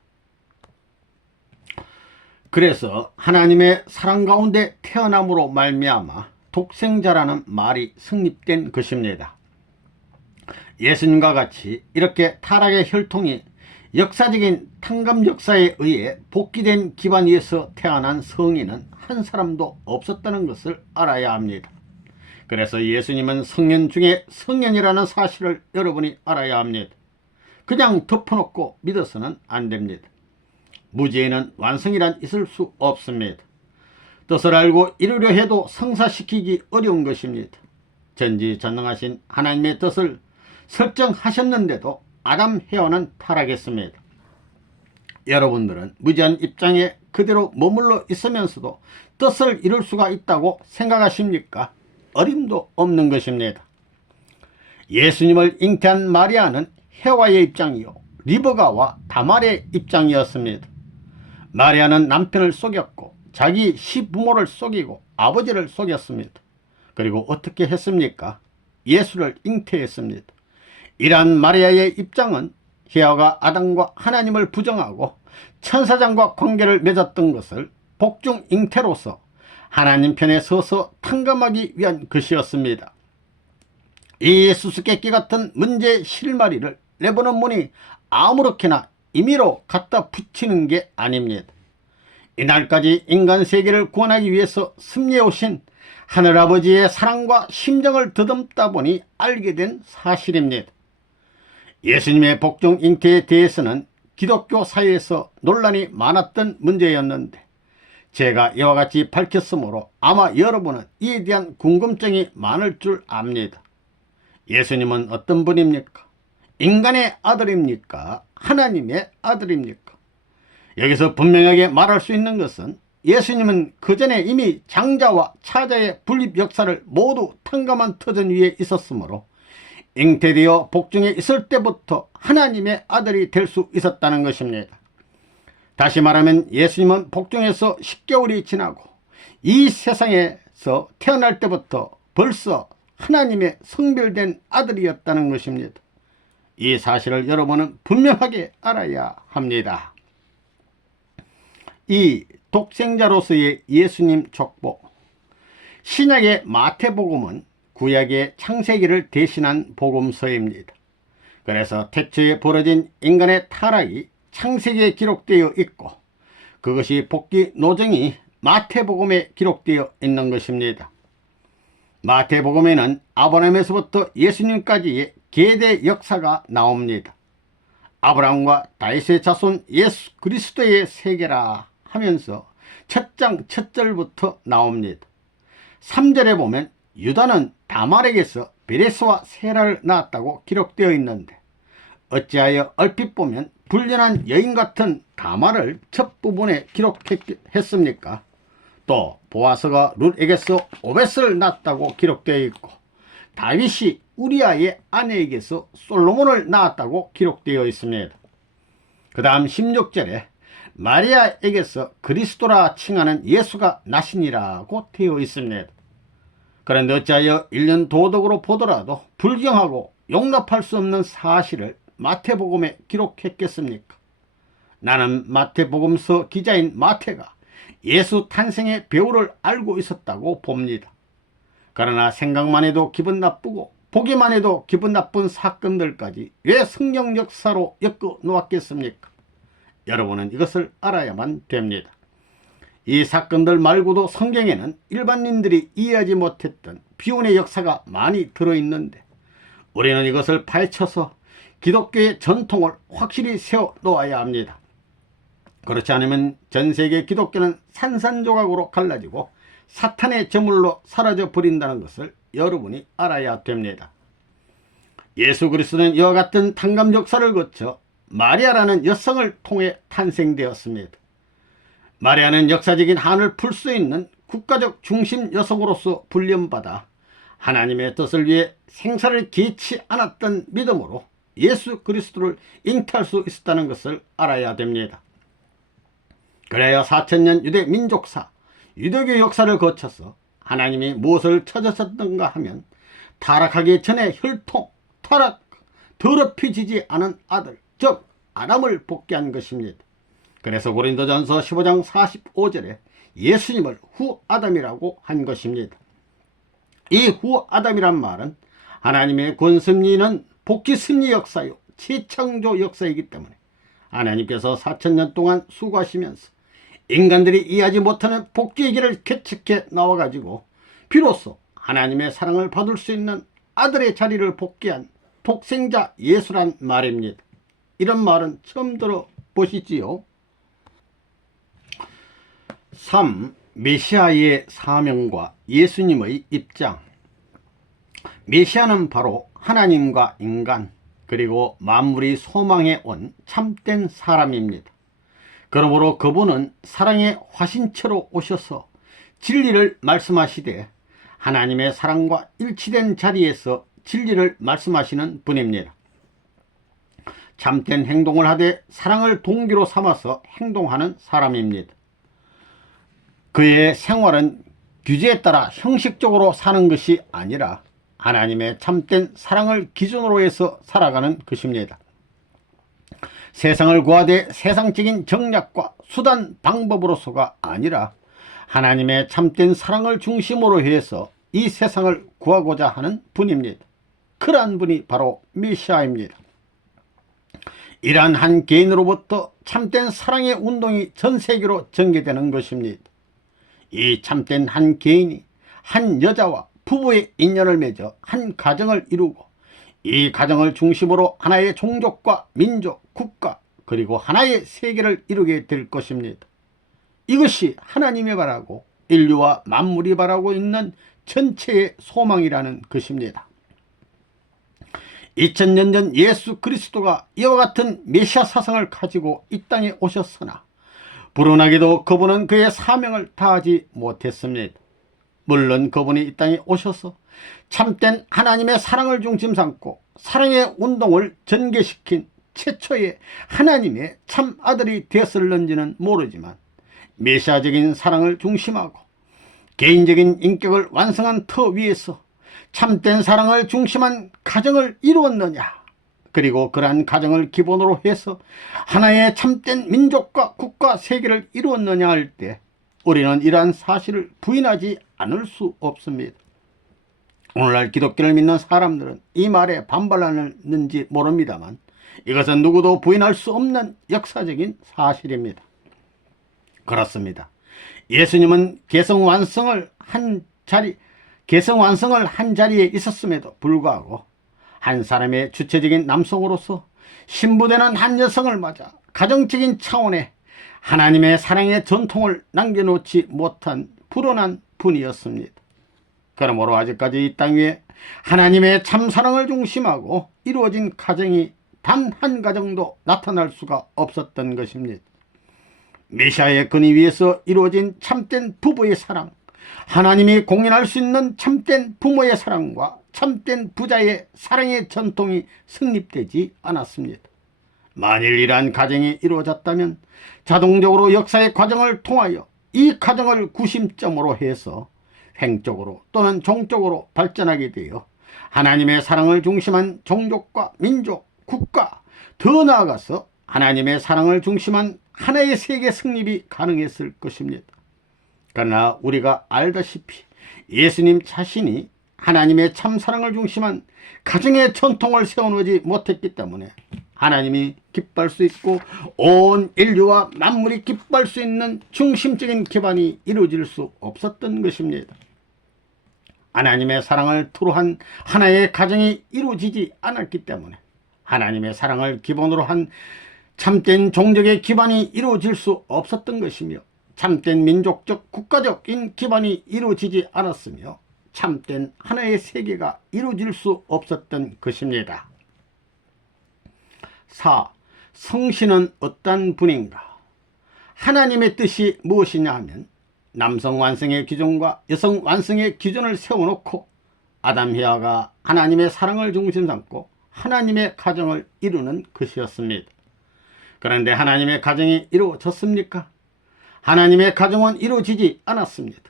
그래서 하나님의 사랑 가운데 태어남으로 말미암아 독생자라는 말이 성립된 것입니다. 예수님과 같이 이렇게 타락의 혈통이 역사적인 탕감 역사에 의해 복귀된 기반 위에서 태어난 성인은 한 사람도 없었다는 것을 알아야 합니다. 그래서 예수님은 성년 중에 성년이라는 사실을 여러분이 알아야 합니다. 그냥 덮어놓고 믿어서는 안 됩니다. 무지에는 완성이란 있을 수 없습니다. 뜻을 알고 이루려 해도 성사시키기 어려운 것입니다. 전지전능하신 하나님의 뜻을 설정하셨는데도 아담 해와는 타락했습니다. 여러분들은 무지한 입장에 그대로 머물러 있으면서도 뜻을 이룰 수가 있다고 생각하십니까? 어림도 없는 것입니다. 예수님을 잉태한 마리아는 해와의 입장이요 리브가와 다말의 입장이었습니다. 마리아는 남편을 속였고 자기 시부모를 속이고 아버지를 속였습니다. 그리고 어떻게 했습니까? 예수를 잉태했습니다. 이러한 마리아의 입장은 해와가 아담과 하나님을 부정하고 천사장과 관계를 맺었던 것을 복중 잉태로서 하나님 편에 서서 탕감하기 위한 것이었습니다. 이 수수께끼 같은 문제의 실마리를 내보는 분이 아무렇게나 임의로 갖다 붙이는 게 아닙니다. 이날까지 인간 세계를 구원하기 위해서 승리해 오신 하늘아버지의 사랑과 심정을 더듬다 보니 알게 된 사실입니다. 예수님의 복중 잉태에 대해서는 기독교 사회에서 논란이 많았던 문제였는데 제가 이와 같이 밝혔으므로 아마 여러분은 이에 대한 궁금증이 많을 줄 압니다. 예수님은 어떤 분입니까? 인간의 아들입니까? 하나님의 아들입니까? 여기서 분명하게 말할 수 있는 것은 예수님은 그전에 이미 장자와 차자의 분립 역사를 모두 탕감한 터전 위에 있었으므로 잉태되어 복중에 있을 때부터 하나님의 아들이 될 수 있었다는 것입니다. 다시 말하면 예수님은 복중에서 10개월이 지나고 이 세상에서 태어날 때부터 벌써 하나님의 성별된 아들이었다는 것입니다. 이 사실을 여러분은 분명하게 알아야 합니다. 이 독생자로서의 예수님 족보. 신약의 마태복음은 구약의 창세기를 대신한 복음서입니다. 그래서 태초에 벌어진 인간의 타락이 창세기에 기록되어 있고 그것이 복귀 노정이 마태복음에 기록되어 있는 것입니다. 마태복음에는 아브라함에서부터 예수님까지의 계대 역사가 나옵니다. 아브라함과 다윗의 자손 예수 그리스도의 세계라 하면서 첫 장 첫 절부터 나옵니다. 3절에 보면 유다는 다말에게서 베레스와 세라를 낳았다고 기록되어 있는데 어찌하여 얼핏 보면 불륜한 여인 같은 다말을 첫 부분에 기록했습니까? 또 보아스가 룻에게서 오벳을 낳았다고 기록되어 있고 다윗이 우리아의 아내에게서 솔로몬을 낳았다고 기록되어 있습니다. 그 다음 16절에 마리아에게서 그리스도라 칭하는 예수가 나시니라고 되어 있습니다. 그런데 어찌하여 일련 도덕으로 보더라도 불경하고 용납할 수 없는 사실을 마태복음에 기록했겠습니까? 나는 마태복음서 기자인 마태가 예수 탄생의 배우를 알고 있었다고 봅니다. 그러나 생각만 해도 기분 나쁘고 보기만 해도 기분 나쁜 사건들까지 왜 성경 역사로 엮어 놓았겠습니까? 여러분은 이것을 알아야만 됩니다. 이 사건들 말고도 성경에는 일반인들이 이해하지 못했던 비운의 역사가 많이 들어있는데 우리는 이것을 파헤쳐서 기독교의 전통을 확실히 세워 놓아야 합니다. 그렇지 않으면 전세계 기독교는 산산조각으로 갈라지고 사탄의 제물로 사라져 버린다는 것을 여러분이 알아야 됩니다. 예수 그리스도는 이와 같은 탕감 역사를 거쳐 마리아라는 여성을 통해 탄생되었습니다. 마리아는 역사적인 한을 풀 수 있는 국가적 중심 여성으로서 훈련받아 하나님의 뜻을 위해 생사를 개치 않았던 믿음으로 예수 그리스도를 잉태할 수 있었다는 것을 알아야 됩니다. 그래야 4000년 유대 민족사, 유대교 역사를 거쳐서 하나님이 무엇을 찾으셨던가 하면 타락하기 전에 혈통, 타락, 더럽혀지지 않은 아들, 즉 아담을 복귀한 것입니다. 그래서 고린도전서 15장 45절에 예수님을 후 아담이라고 한 것입니다. 이 후 아담이란 말은 하나님의 권습리는 복귀 승리 역사요 재창조 역사이기 때문에 하나님께서 4000년 동안 수고하시면서 인간들이 이해하지 못하는 복귀의 길을 개척해 나와가지고 비로소 하나님의 사랑을 받을 수 있는 아들의 자리를 복귀한 독생자 예수란 말입니다. 이런 말은 처음 들어보시지요? 3. 메시아의 사명과 예수님의 입장. 메시아는 바로 하나님과 인간 그리고 만물이 소망해 온 참된 사람입니다. 그러므로 그분은 사랑의 화신처로 오셔서 진리를 말씀하시되 하나님의 사랑과 일치된 자리에서 진리를 말씀하시는 분입니다. 참된 행동을 하되 사랑을 동기로 삼아서 행동하는 사람입니다. 그의 생활은 규제에 따라 형식적으로 사는 것이 아니라 하나님의 참된 사랑을 기준으로 해서 살아가는 것입니다. 세상을 구하되 세상적인 정략과 수단 방법으로서가 아니라 하나님의 참된 사랑을 중심으로 해서 이 세상을 구하고자 하는 분입니다. 그러한 분이 바로 메시아입니다. 이러한 한 개인으로부터 참된 사랑의 운동이 전 세계로 전개되는 것입니다. 이 참된 한 개인이 한 여자와 부부의 인연을 맺어 한 가정을 이루고 이 가정을 중심으로 하나의 종족과 민족, 국가 그리고 하나의 세계를 이루게 될 것입니다. 이것이 하나님이 바라고 인류와 만물이 바라고 있는 전체의 소망이라는 것입니다. 2000년 전 예수 그리스도가 이와 같은 메시아 사상을 가지고 이 땅에 오셨으나 불운하게도 그분은 그의 사명을 다하지 못했습니다. 물론 그분이 이 땅에 오셔서 참된 하나님의 사랑을 중심 삼고 사랑의 운동을 전개시킨 최초의 하나님의 참 아들이 되었을는지는 모르지만 메시아적인 사랑을 중심하고 개인적인 인격을 완성한 터 위에서 참된 사랑을 중심한 가정을 이루었느냐, 그리고 그러한 가정을 기본으로 해서 하나의 참된 민족과 국가 세계를 이루었느냐 할 때 우리는 이러한 사실을 부인하지 않을 수 없습니다. 오늘날 기독교를 믿는 사람들은 이 말에 반발하는지 모릅니다만 이것은 누구도 부인할 수 없는 역사적인 사실입니다. 그렇습니다. 예수님은 개성완성을 한 자리에 있었음에도 불구하고 한 사람의 주체적인 남성으로서 신부되는 한 여성을 맞아 가정적인 차원의 하나님의 사랑의 전통을 남겨놓지 못한 불운한 분이었습니다. 그러므로 아직까지 이 땅 위에 하나님의 참사랑을 중심하고 이루어진 가정이 단 한 가정도 나타날 수가 없었던 것입니다. 메시아의 근위 위에서 이루어진 참된 부부의 사랑, 하나님이 공인할 수 있는 참된 부모의 사랑과 참된 부자의 사랑의 전통이 성립되지 않았습니다. 만일 이러한 가정이 이루어졌다면 자동적으로 역사의 과정을 통하여 이 가정을 구심점으로 해서 횡적으로 또는 종적으로 발전하게 되어 하나님의 사랑을 중심한 종족과 민족, 국가, 더 나아가서 하나님의 사랑을 중심한 하나의 세계 성립이 가능했을 것입니다. 그러나 우리가 알다시피 예수님 자신이 하나님의 참사랑을 중심한 가정의 전통을 세워놓지 못했기 때문에 하나님이 기뻐할 수 있고 온 인류와 만물이 기뻐할 수 있는 중심적인 기반이 이루어질 수 없었던 것입니다. 하나님의 사랑을 토로한 하나의 가정이 이루어지지 않았기 때문에 하나님의 사랑을 기본으로 한 참된 종족의 기반이 이루어질 수 없었던 것이며 참된 민족적 국가적인 기반이 이루어지지 않았으며 참된 하나의 세계가 이루어질 수 없었던 것입니다. 4. 성신은 어떤 분인가? 하나님의 뜻이 무엇이냐 하면 남성 완성의 기준과 여성 완성의 기준을 세워놓고 아담 해와가 하나님의 사랑을 중심 삼고 하나님의 가정을 이루는 것이었습니다. 그런데 하나님의 가정이 이루어졌습니까? 하나님의 가정은 이루어지지 않았습니다.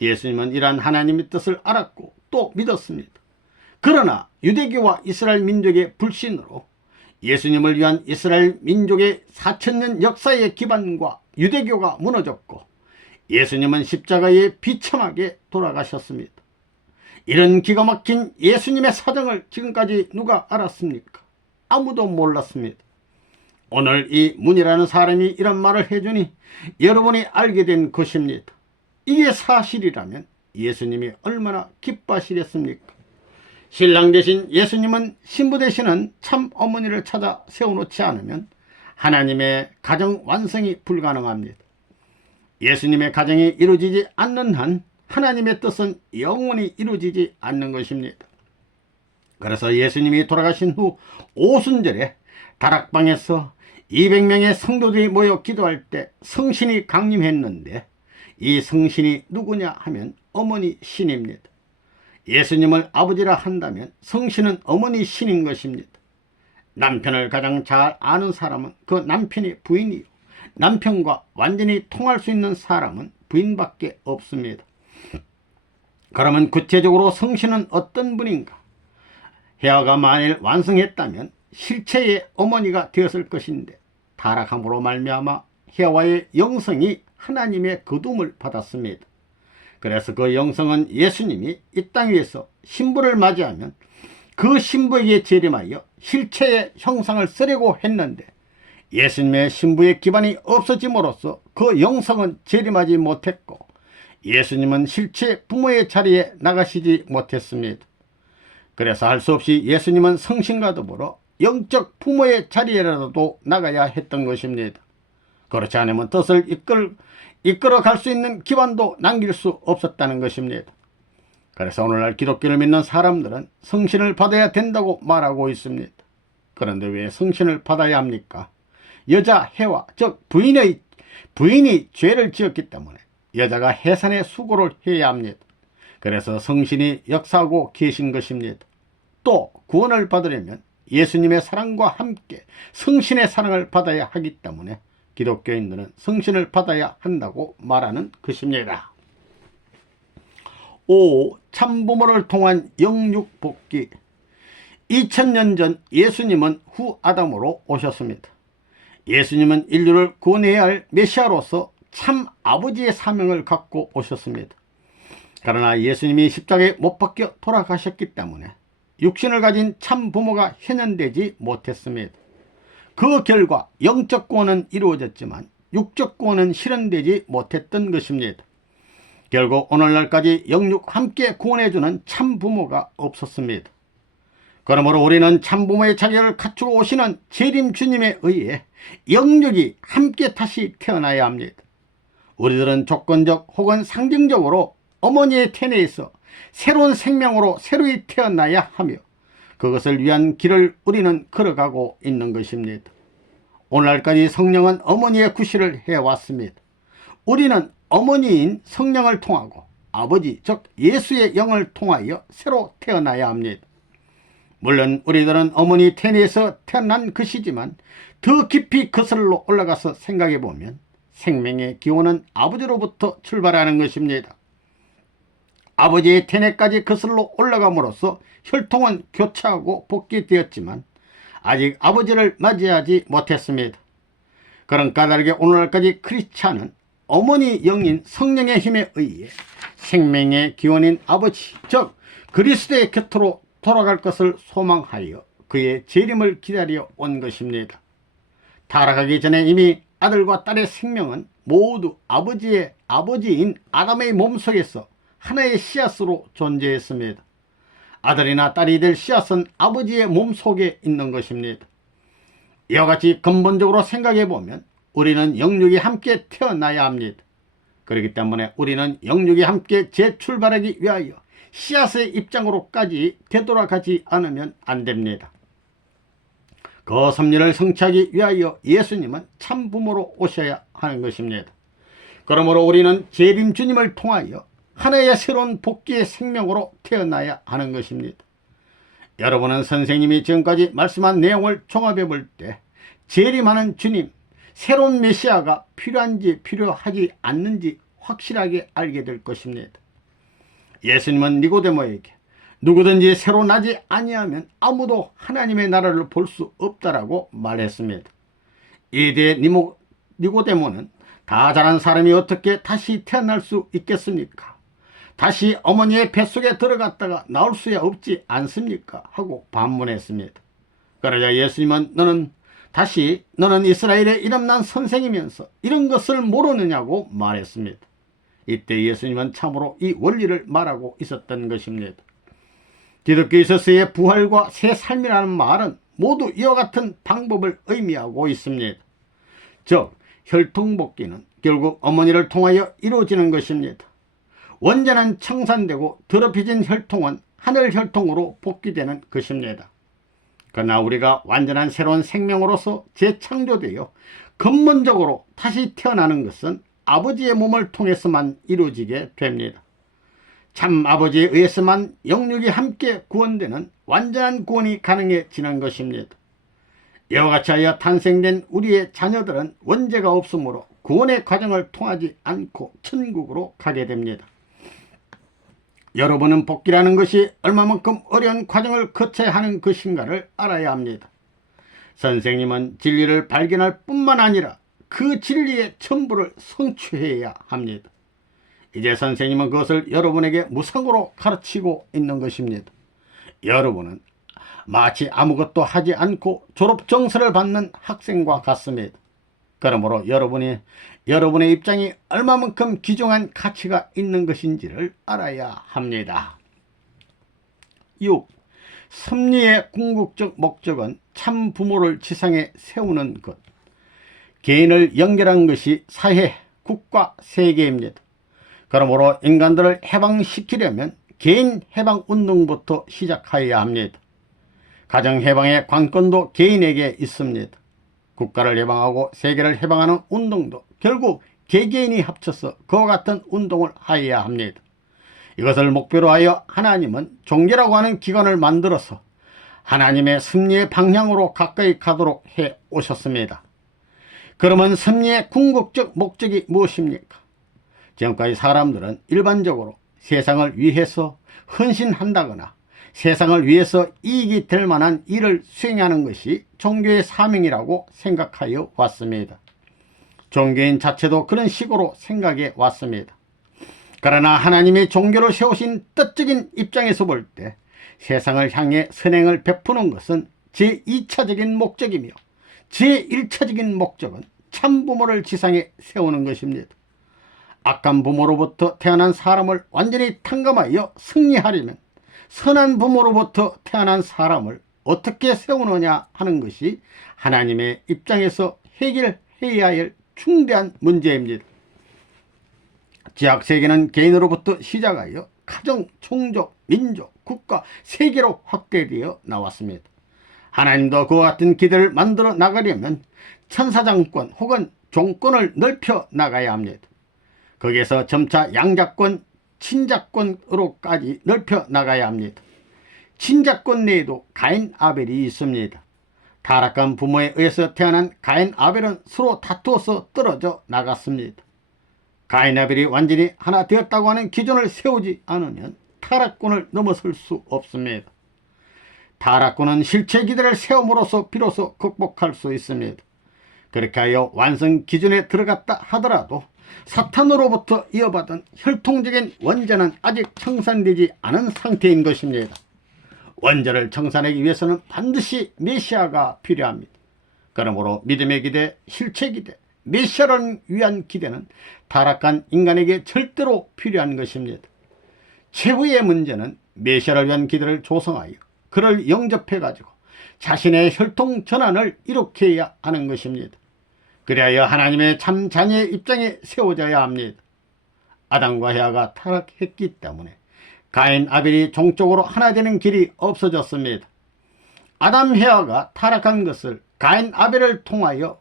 예수님은 이러한 하나님의 뜻을 알았고 또 믿었습니다. 그러나 유대교와 이스라엘 민족의 불신으로 예수님을 위한 이스라엘 민족의 4000년 역사의 기반과 유대교가 무너졌고 예수님은 십자가에 비참하게 돌아가셨습니다. 이런 기가 막힌 예수님의 사정을 지금까지 누가 알았습니까? 아무도 몰랐습니다. 오늘 이 문이라는 사람이 이런 말을 해주니 여러분이 알게 된 것입니다. 이게 사실이라면 예수님이 얼마나 기뻐하시겠습니까? 신랑 대신 예수님은 신부 되시는 참 어머니를 찾아 세워놓지 않으면 하나님의 가정 완성이 불가능합니다. 예수님의 가정이 이루어지지 않는 한 하나님의 뜻은 영원히 이루어지지 않는 것입니다. 그래서 예수님이 돌아가신 후 오순절에 다락방에서 200명의 성도들이 모여 기도할 때 성신이 강림했는데, 이 성신이 누구냐 하면 어머니 신입니다. 예수님을 아버지라 한다면 성신은 어머니 신인 것입니다. 남편을 가장 잘 아는 사람은 그 남편이 부인이요, 남편과 완전히 통할 수 있는 사람은 부인밖에 없습니다. 그러면 구체적으로 성신은 어떤 분인가? 헤아가 만일 완성했다면 실체의 어머니가 되었을 것인데, 타락함으로 말미암아 헤아와의 영성이 하나님의 거둠을 받았습니다. 그래서 그 영성은 예수님이 이 땅 위에서 신부를 맞이하면 그 신부에게 재림하여 실체의 형상을 쓰려고 했는데, 예수님의 신부의 기반이 없어짐으로써 그 영성은 재림하지 못했고, 예수님은 실체 부모의 자리에 나가시지 못했습니다. 그래서 할 수 없이 예수님은 성신과 더불어 영적 부모의 자리에라도 나가야 했던 것입니다. 그렇지 않으면 뜻을 이끌어 갈 수 있는 기반도 남길 수 없었다는 것입니다. 그래서 오늘날 기독교를 믿는 사람들은 성신을 받아야 된다고 말하고 있습니다. 그런데 왜 성신을 받아야 합니까? 여자 해와, 즉 부인이 죄를 지었기 때문에 여자가 해산의 수고를 해야 합니다. 그래서 성신이 역사하고 계신 것입니다. 또 구원을 받으려면 예수님의 사랑과 함께 성신의 사랑을 받아야 하기 때문에 기독교인들은 성신을 받아야 한다고 말하는 것입니다. 5. 참부모를 통한 영육복귀. 2000년 전 예수님은 후 아담으로 오셨습니다. 예수님은 인류를 구원해야 할 메시아로서 참 아버지의 사명을 갖고 오셨습니다. 그러나 예수님이 십자가에 못 박혀 돌아가셨기 때문에 육신을 가진 참 부모가 현현되지 못했습니다. 그 결과 영적 구원은 이루어졌지만 육적 구원은 실현되지 못했던 것입니다. 결국 오늘날까지 영육 함께 구원해주는 참 부모가 없었습니다. 그러므로 우리는 참 부모의 자격을 갖추고 오시는 재림 주님에 의해 영육이 함께 다시 태어나야 합니다. 우리들은 조건적 혹은 상징적으로 어머니의 태내에서 새로운 생명으로 새로이 태어나야 하며 그것을 위한 길을 우리는 걸어가고 있는 것입니다. 오늘날까지 성령은 어머니의 구실을 해왔습니다. 우리는 어머니인 성령을 통하고 아버지 즉 예수의 영을 통하여 새로 태어나야 합니다. 물론 우리들은 어머니 태내에서 태어난 것이지만 더 깊이 거슬러 올라가서 생각해 보면 생명의 기원은 아버지로부터 출발하는 것입니다. 아버지의 태내까지 거슬러 올라감으로써 혈통은 교차하고 복귀되었지만 아직 아버지를 맞이하지 못했습니다. 그런 까닭에 오늘날까지 크리스찬은 어머니 영인 성령의 힘에 의해 생명의 기원인 아버지 즉 그리스도의 곁으로 돌아갈 것을 소망하여 그의 재림을 기다려 온 것입니다. 타락하기 전에 이미 아들과 딸의 생명은 모두 아버지인 아담의 몸속에서 하나의 씨앗으로 존재했습니다. 아들이나 딸이 될 씨앗은 아버지의 몸속에 있는 것입니다. 이와 같이 근본적으로 생각해 보면 우리는 영육이 함께 태어나야 합니다. 그렇기 때문에 우리는 영육이 함께 재출발하기 위하여 씨앗의 입장으로까지 되돌아가지 않으면 안 됩니다. 그 섭리를 성취하기 위하여 예수님은 참 부모로 오셔야 하는 것입니다. 그러므로 우리는 재림 주님을 통하여 하나의 새로운 복귀의 생명으로 태어나야 하는 것입니다. 여러분은 선생님이 지금까지 말씀한 내용을 종합해 볼 때 재림하는 주님, 새로운 메시아가 필요한지 필요하지 않는지 확실하게 알게 될 것입니다. 예수님은 니고데모에게 누구든지 새로 나지 아니하면 아무도 하나님의 나라를 볼 수 없다라고 말했습니다. 이때 니고데모는 다 자란 사람이 어떻게 다시 태어날 수 있겠습니까? 다시 어머니의 뱃속에 들어갔다가 나올 수야 없지 않습니까? 하고 반문했습니다. 그러자 예수님은 너는 다시 너는 이스라엘의 이름난 선생이면서 이런 것을 모르느냐고 말했습니다. 이때 예수님은 참으로 이 원리를 말하고 있었던 것입니다. 기독교 있어서의 부활과 새 삶이라는 말은 모두 이와 같은 방법을 의미하고 있습니다. 즉 혈통복귀는 결국 어머니를 통하여 이루어지는 것입니다. 원자는 청산되고 더럽혀진 혈통은 하늘 혈통으로 복귀되는 것입니다. 그러나 우리가 완전한 새로운 생명으로서 재창조되어 근본적으로 다시 태어나는 것은 아버지의 몸을 통해서만 이루어지게 됩니다. 참 아버지에 의해서만 영육이 함께 구원되는 완전한 구원이 가능해지는 것입니다. 이와 같이 하여 탄생된 우리의 자녀들은 원죄가 없으므로 구원의 과정을 통하지 않고 천국으로 가게 됩니다. 여러분은 복귀라는 것이 얼마만큼 어려운 과정을 거쳐야 하는 것인가를 알아야 합니다. 선생님은 진리를 발견할 뿐만 아니라 그 진리의 전부를 성취해야 합니다. 이제 선생님은 그것을 여러분에게 무상으로 가르치고 있는 것입니다. 여러분은 마치 아무것도 하지 않고 졸업증서를 받는 학생과 같습니다. 그러므로 여러분의 입장이 얼마만큼 귀중한 가치가 있는 것인지를 알아야 합니다. 6. 섭리의 궁극적 목적은 참 부모를 지상에 세우는 것. 개인을 연결한 것이 사회, 국가, 세계입니다. 그러므로 인간들을 해방시키려면 개인 해방운동부터 시작해야 합니다. 가정해방의 관건도 개인에게 있습니다. 국가를 해방하고 세계를 해방하는 운동도 결국 개개인이 합쳐서 그와 같은 운동을 해야 합니다. 이것을 목표로 하여 하나님은 종교라고 하는 기관을 만들어서 하나님의 섭리의 방향으로 가까이 가도록 해 오셨습니다. 그러면 섭리의 궁극적 목적이 무엇입니까? 지금까지 사람들은 일반적으로 세상을 위해서 헌신한다거나 세상을 위해서 이익이 될 만한 일을 수행하는 것이 종교의 사명이라고 생각하여 왔습니다. 종교인 자체도 그런 식으로 생각해 왔습니다. 그러나 하나님이 종교를 세우신 뜻적인 입장에서 볼 때 세상을 향해 선행을 베푸는 것은 제2차적인 목적이며 제1차적인 목적은 참부모를 지상에 세우는 것입니다. 악한 부모로부터 태어난 사람을 완전히 탕감하여 승리하려면 선한 부모로부터 태어난 사람을 어떻게 세우느냐 하는 것이 하나님의 입장에서 해결해야 할 중대한 문제입니다. 지학세계는 개인으로부터 시작하여 가정, 종족, 민족, 국가, 세계로 확대되어 나왔습니다. 하나님도 그와 같은 기대를 만들어 나가려면 천사장권 혹은 종권을 넓혀 나가야 합니다. 거기에서 점차 양자권, 친자권으로까지 넓혀 나가야 합니다. 친자권 내에도 가인, 아벨이 있습니다. 타락한 부모에 의해서 태어난 가인, 아벨은 서로 다투어서 떨어져 나갔습니다. 가인, 아벨이 완전히 하나 되었다고 하는 기준을 세우지 않으면 타락권을 넘어설 수 없습니다. 타락권은 실체 기대를 세움으로써 비로소 극복할 수 있습니다. 그렇게 하여 완성 기준에 들어갔다 하더라도 사탄으로부터 이어받은 혈통적인 원죄는 아직 청산되지 않은 상태인 것입니다. 원죄를 청산하기 위해서는 반드시 메시아가 필요합니다. 그러므로 믿음의 기대, 실체 기대, 메시아를 위한 기대는 타락한 인간에게 절대로 필요한 것입니다. 최후의 문제는 메시아를 위한 기대를 조성하여 그를 영접해가지고 자신의 혈통 전환을 일으켜야 하는 것입니다. 그리하여 하나님의 참 자녀의 입장에 세워져야 합니다. 아담과 헤아가 타락했기 때문에 가인, 아벨이 종적으로 하나 되는 길이 없어졌습니다. 아담, 헤아가 타락한 것을 가인, 아벨을 통하여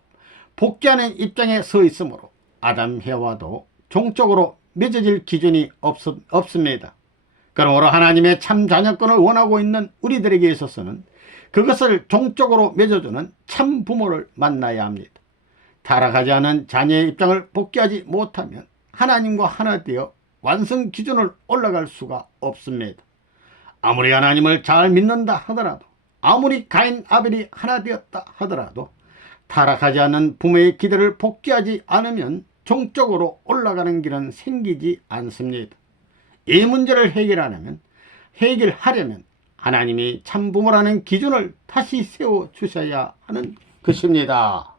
복귀하는 입장에 서 있으므로 아담, 헤아와도 종적으로 맺어질 기준이 없습니다. 그러므로 하나님의 참 자녀권을 원하고 있는 우리들에게 있어서는 그것을 종적으로 맺어주는 참 부모를 만나야 합니다. 타락하지 않은 자녀의 입장을 복귀하지 못하면 하나님과 하나 되어 완성 기준을 올라갈 수가 없습니다. 아무리 하나님을 잘 믿는다 하더라도, 아무리 가인, 아벨이 하나 되었다 하더라도 타락하지 않은 부모의 기대를 복귀하지 않으면 종적으로 올라가는 길은 생기지 않습니다. 이 문제를 해결하려면 하나님이 참부모라는 기준을 다시 세워주셔야 하는 것입니다.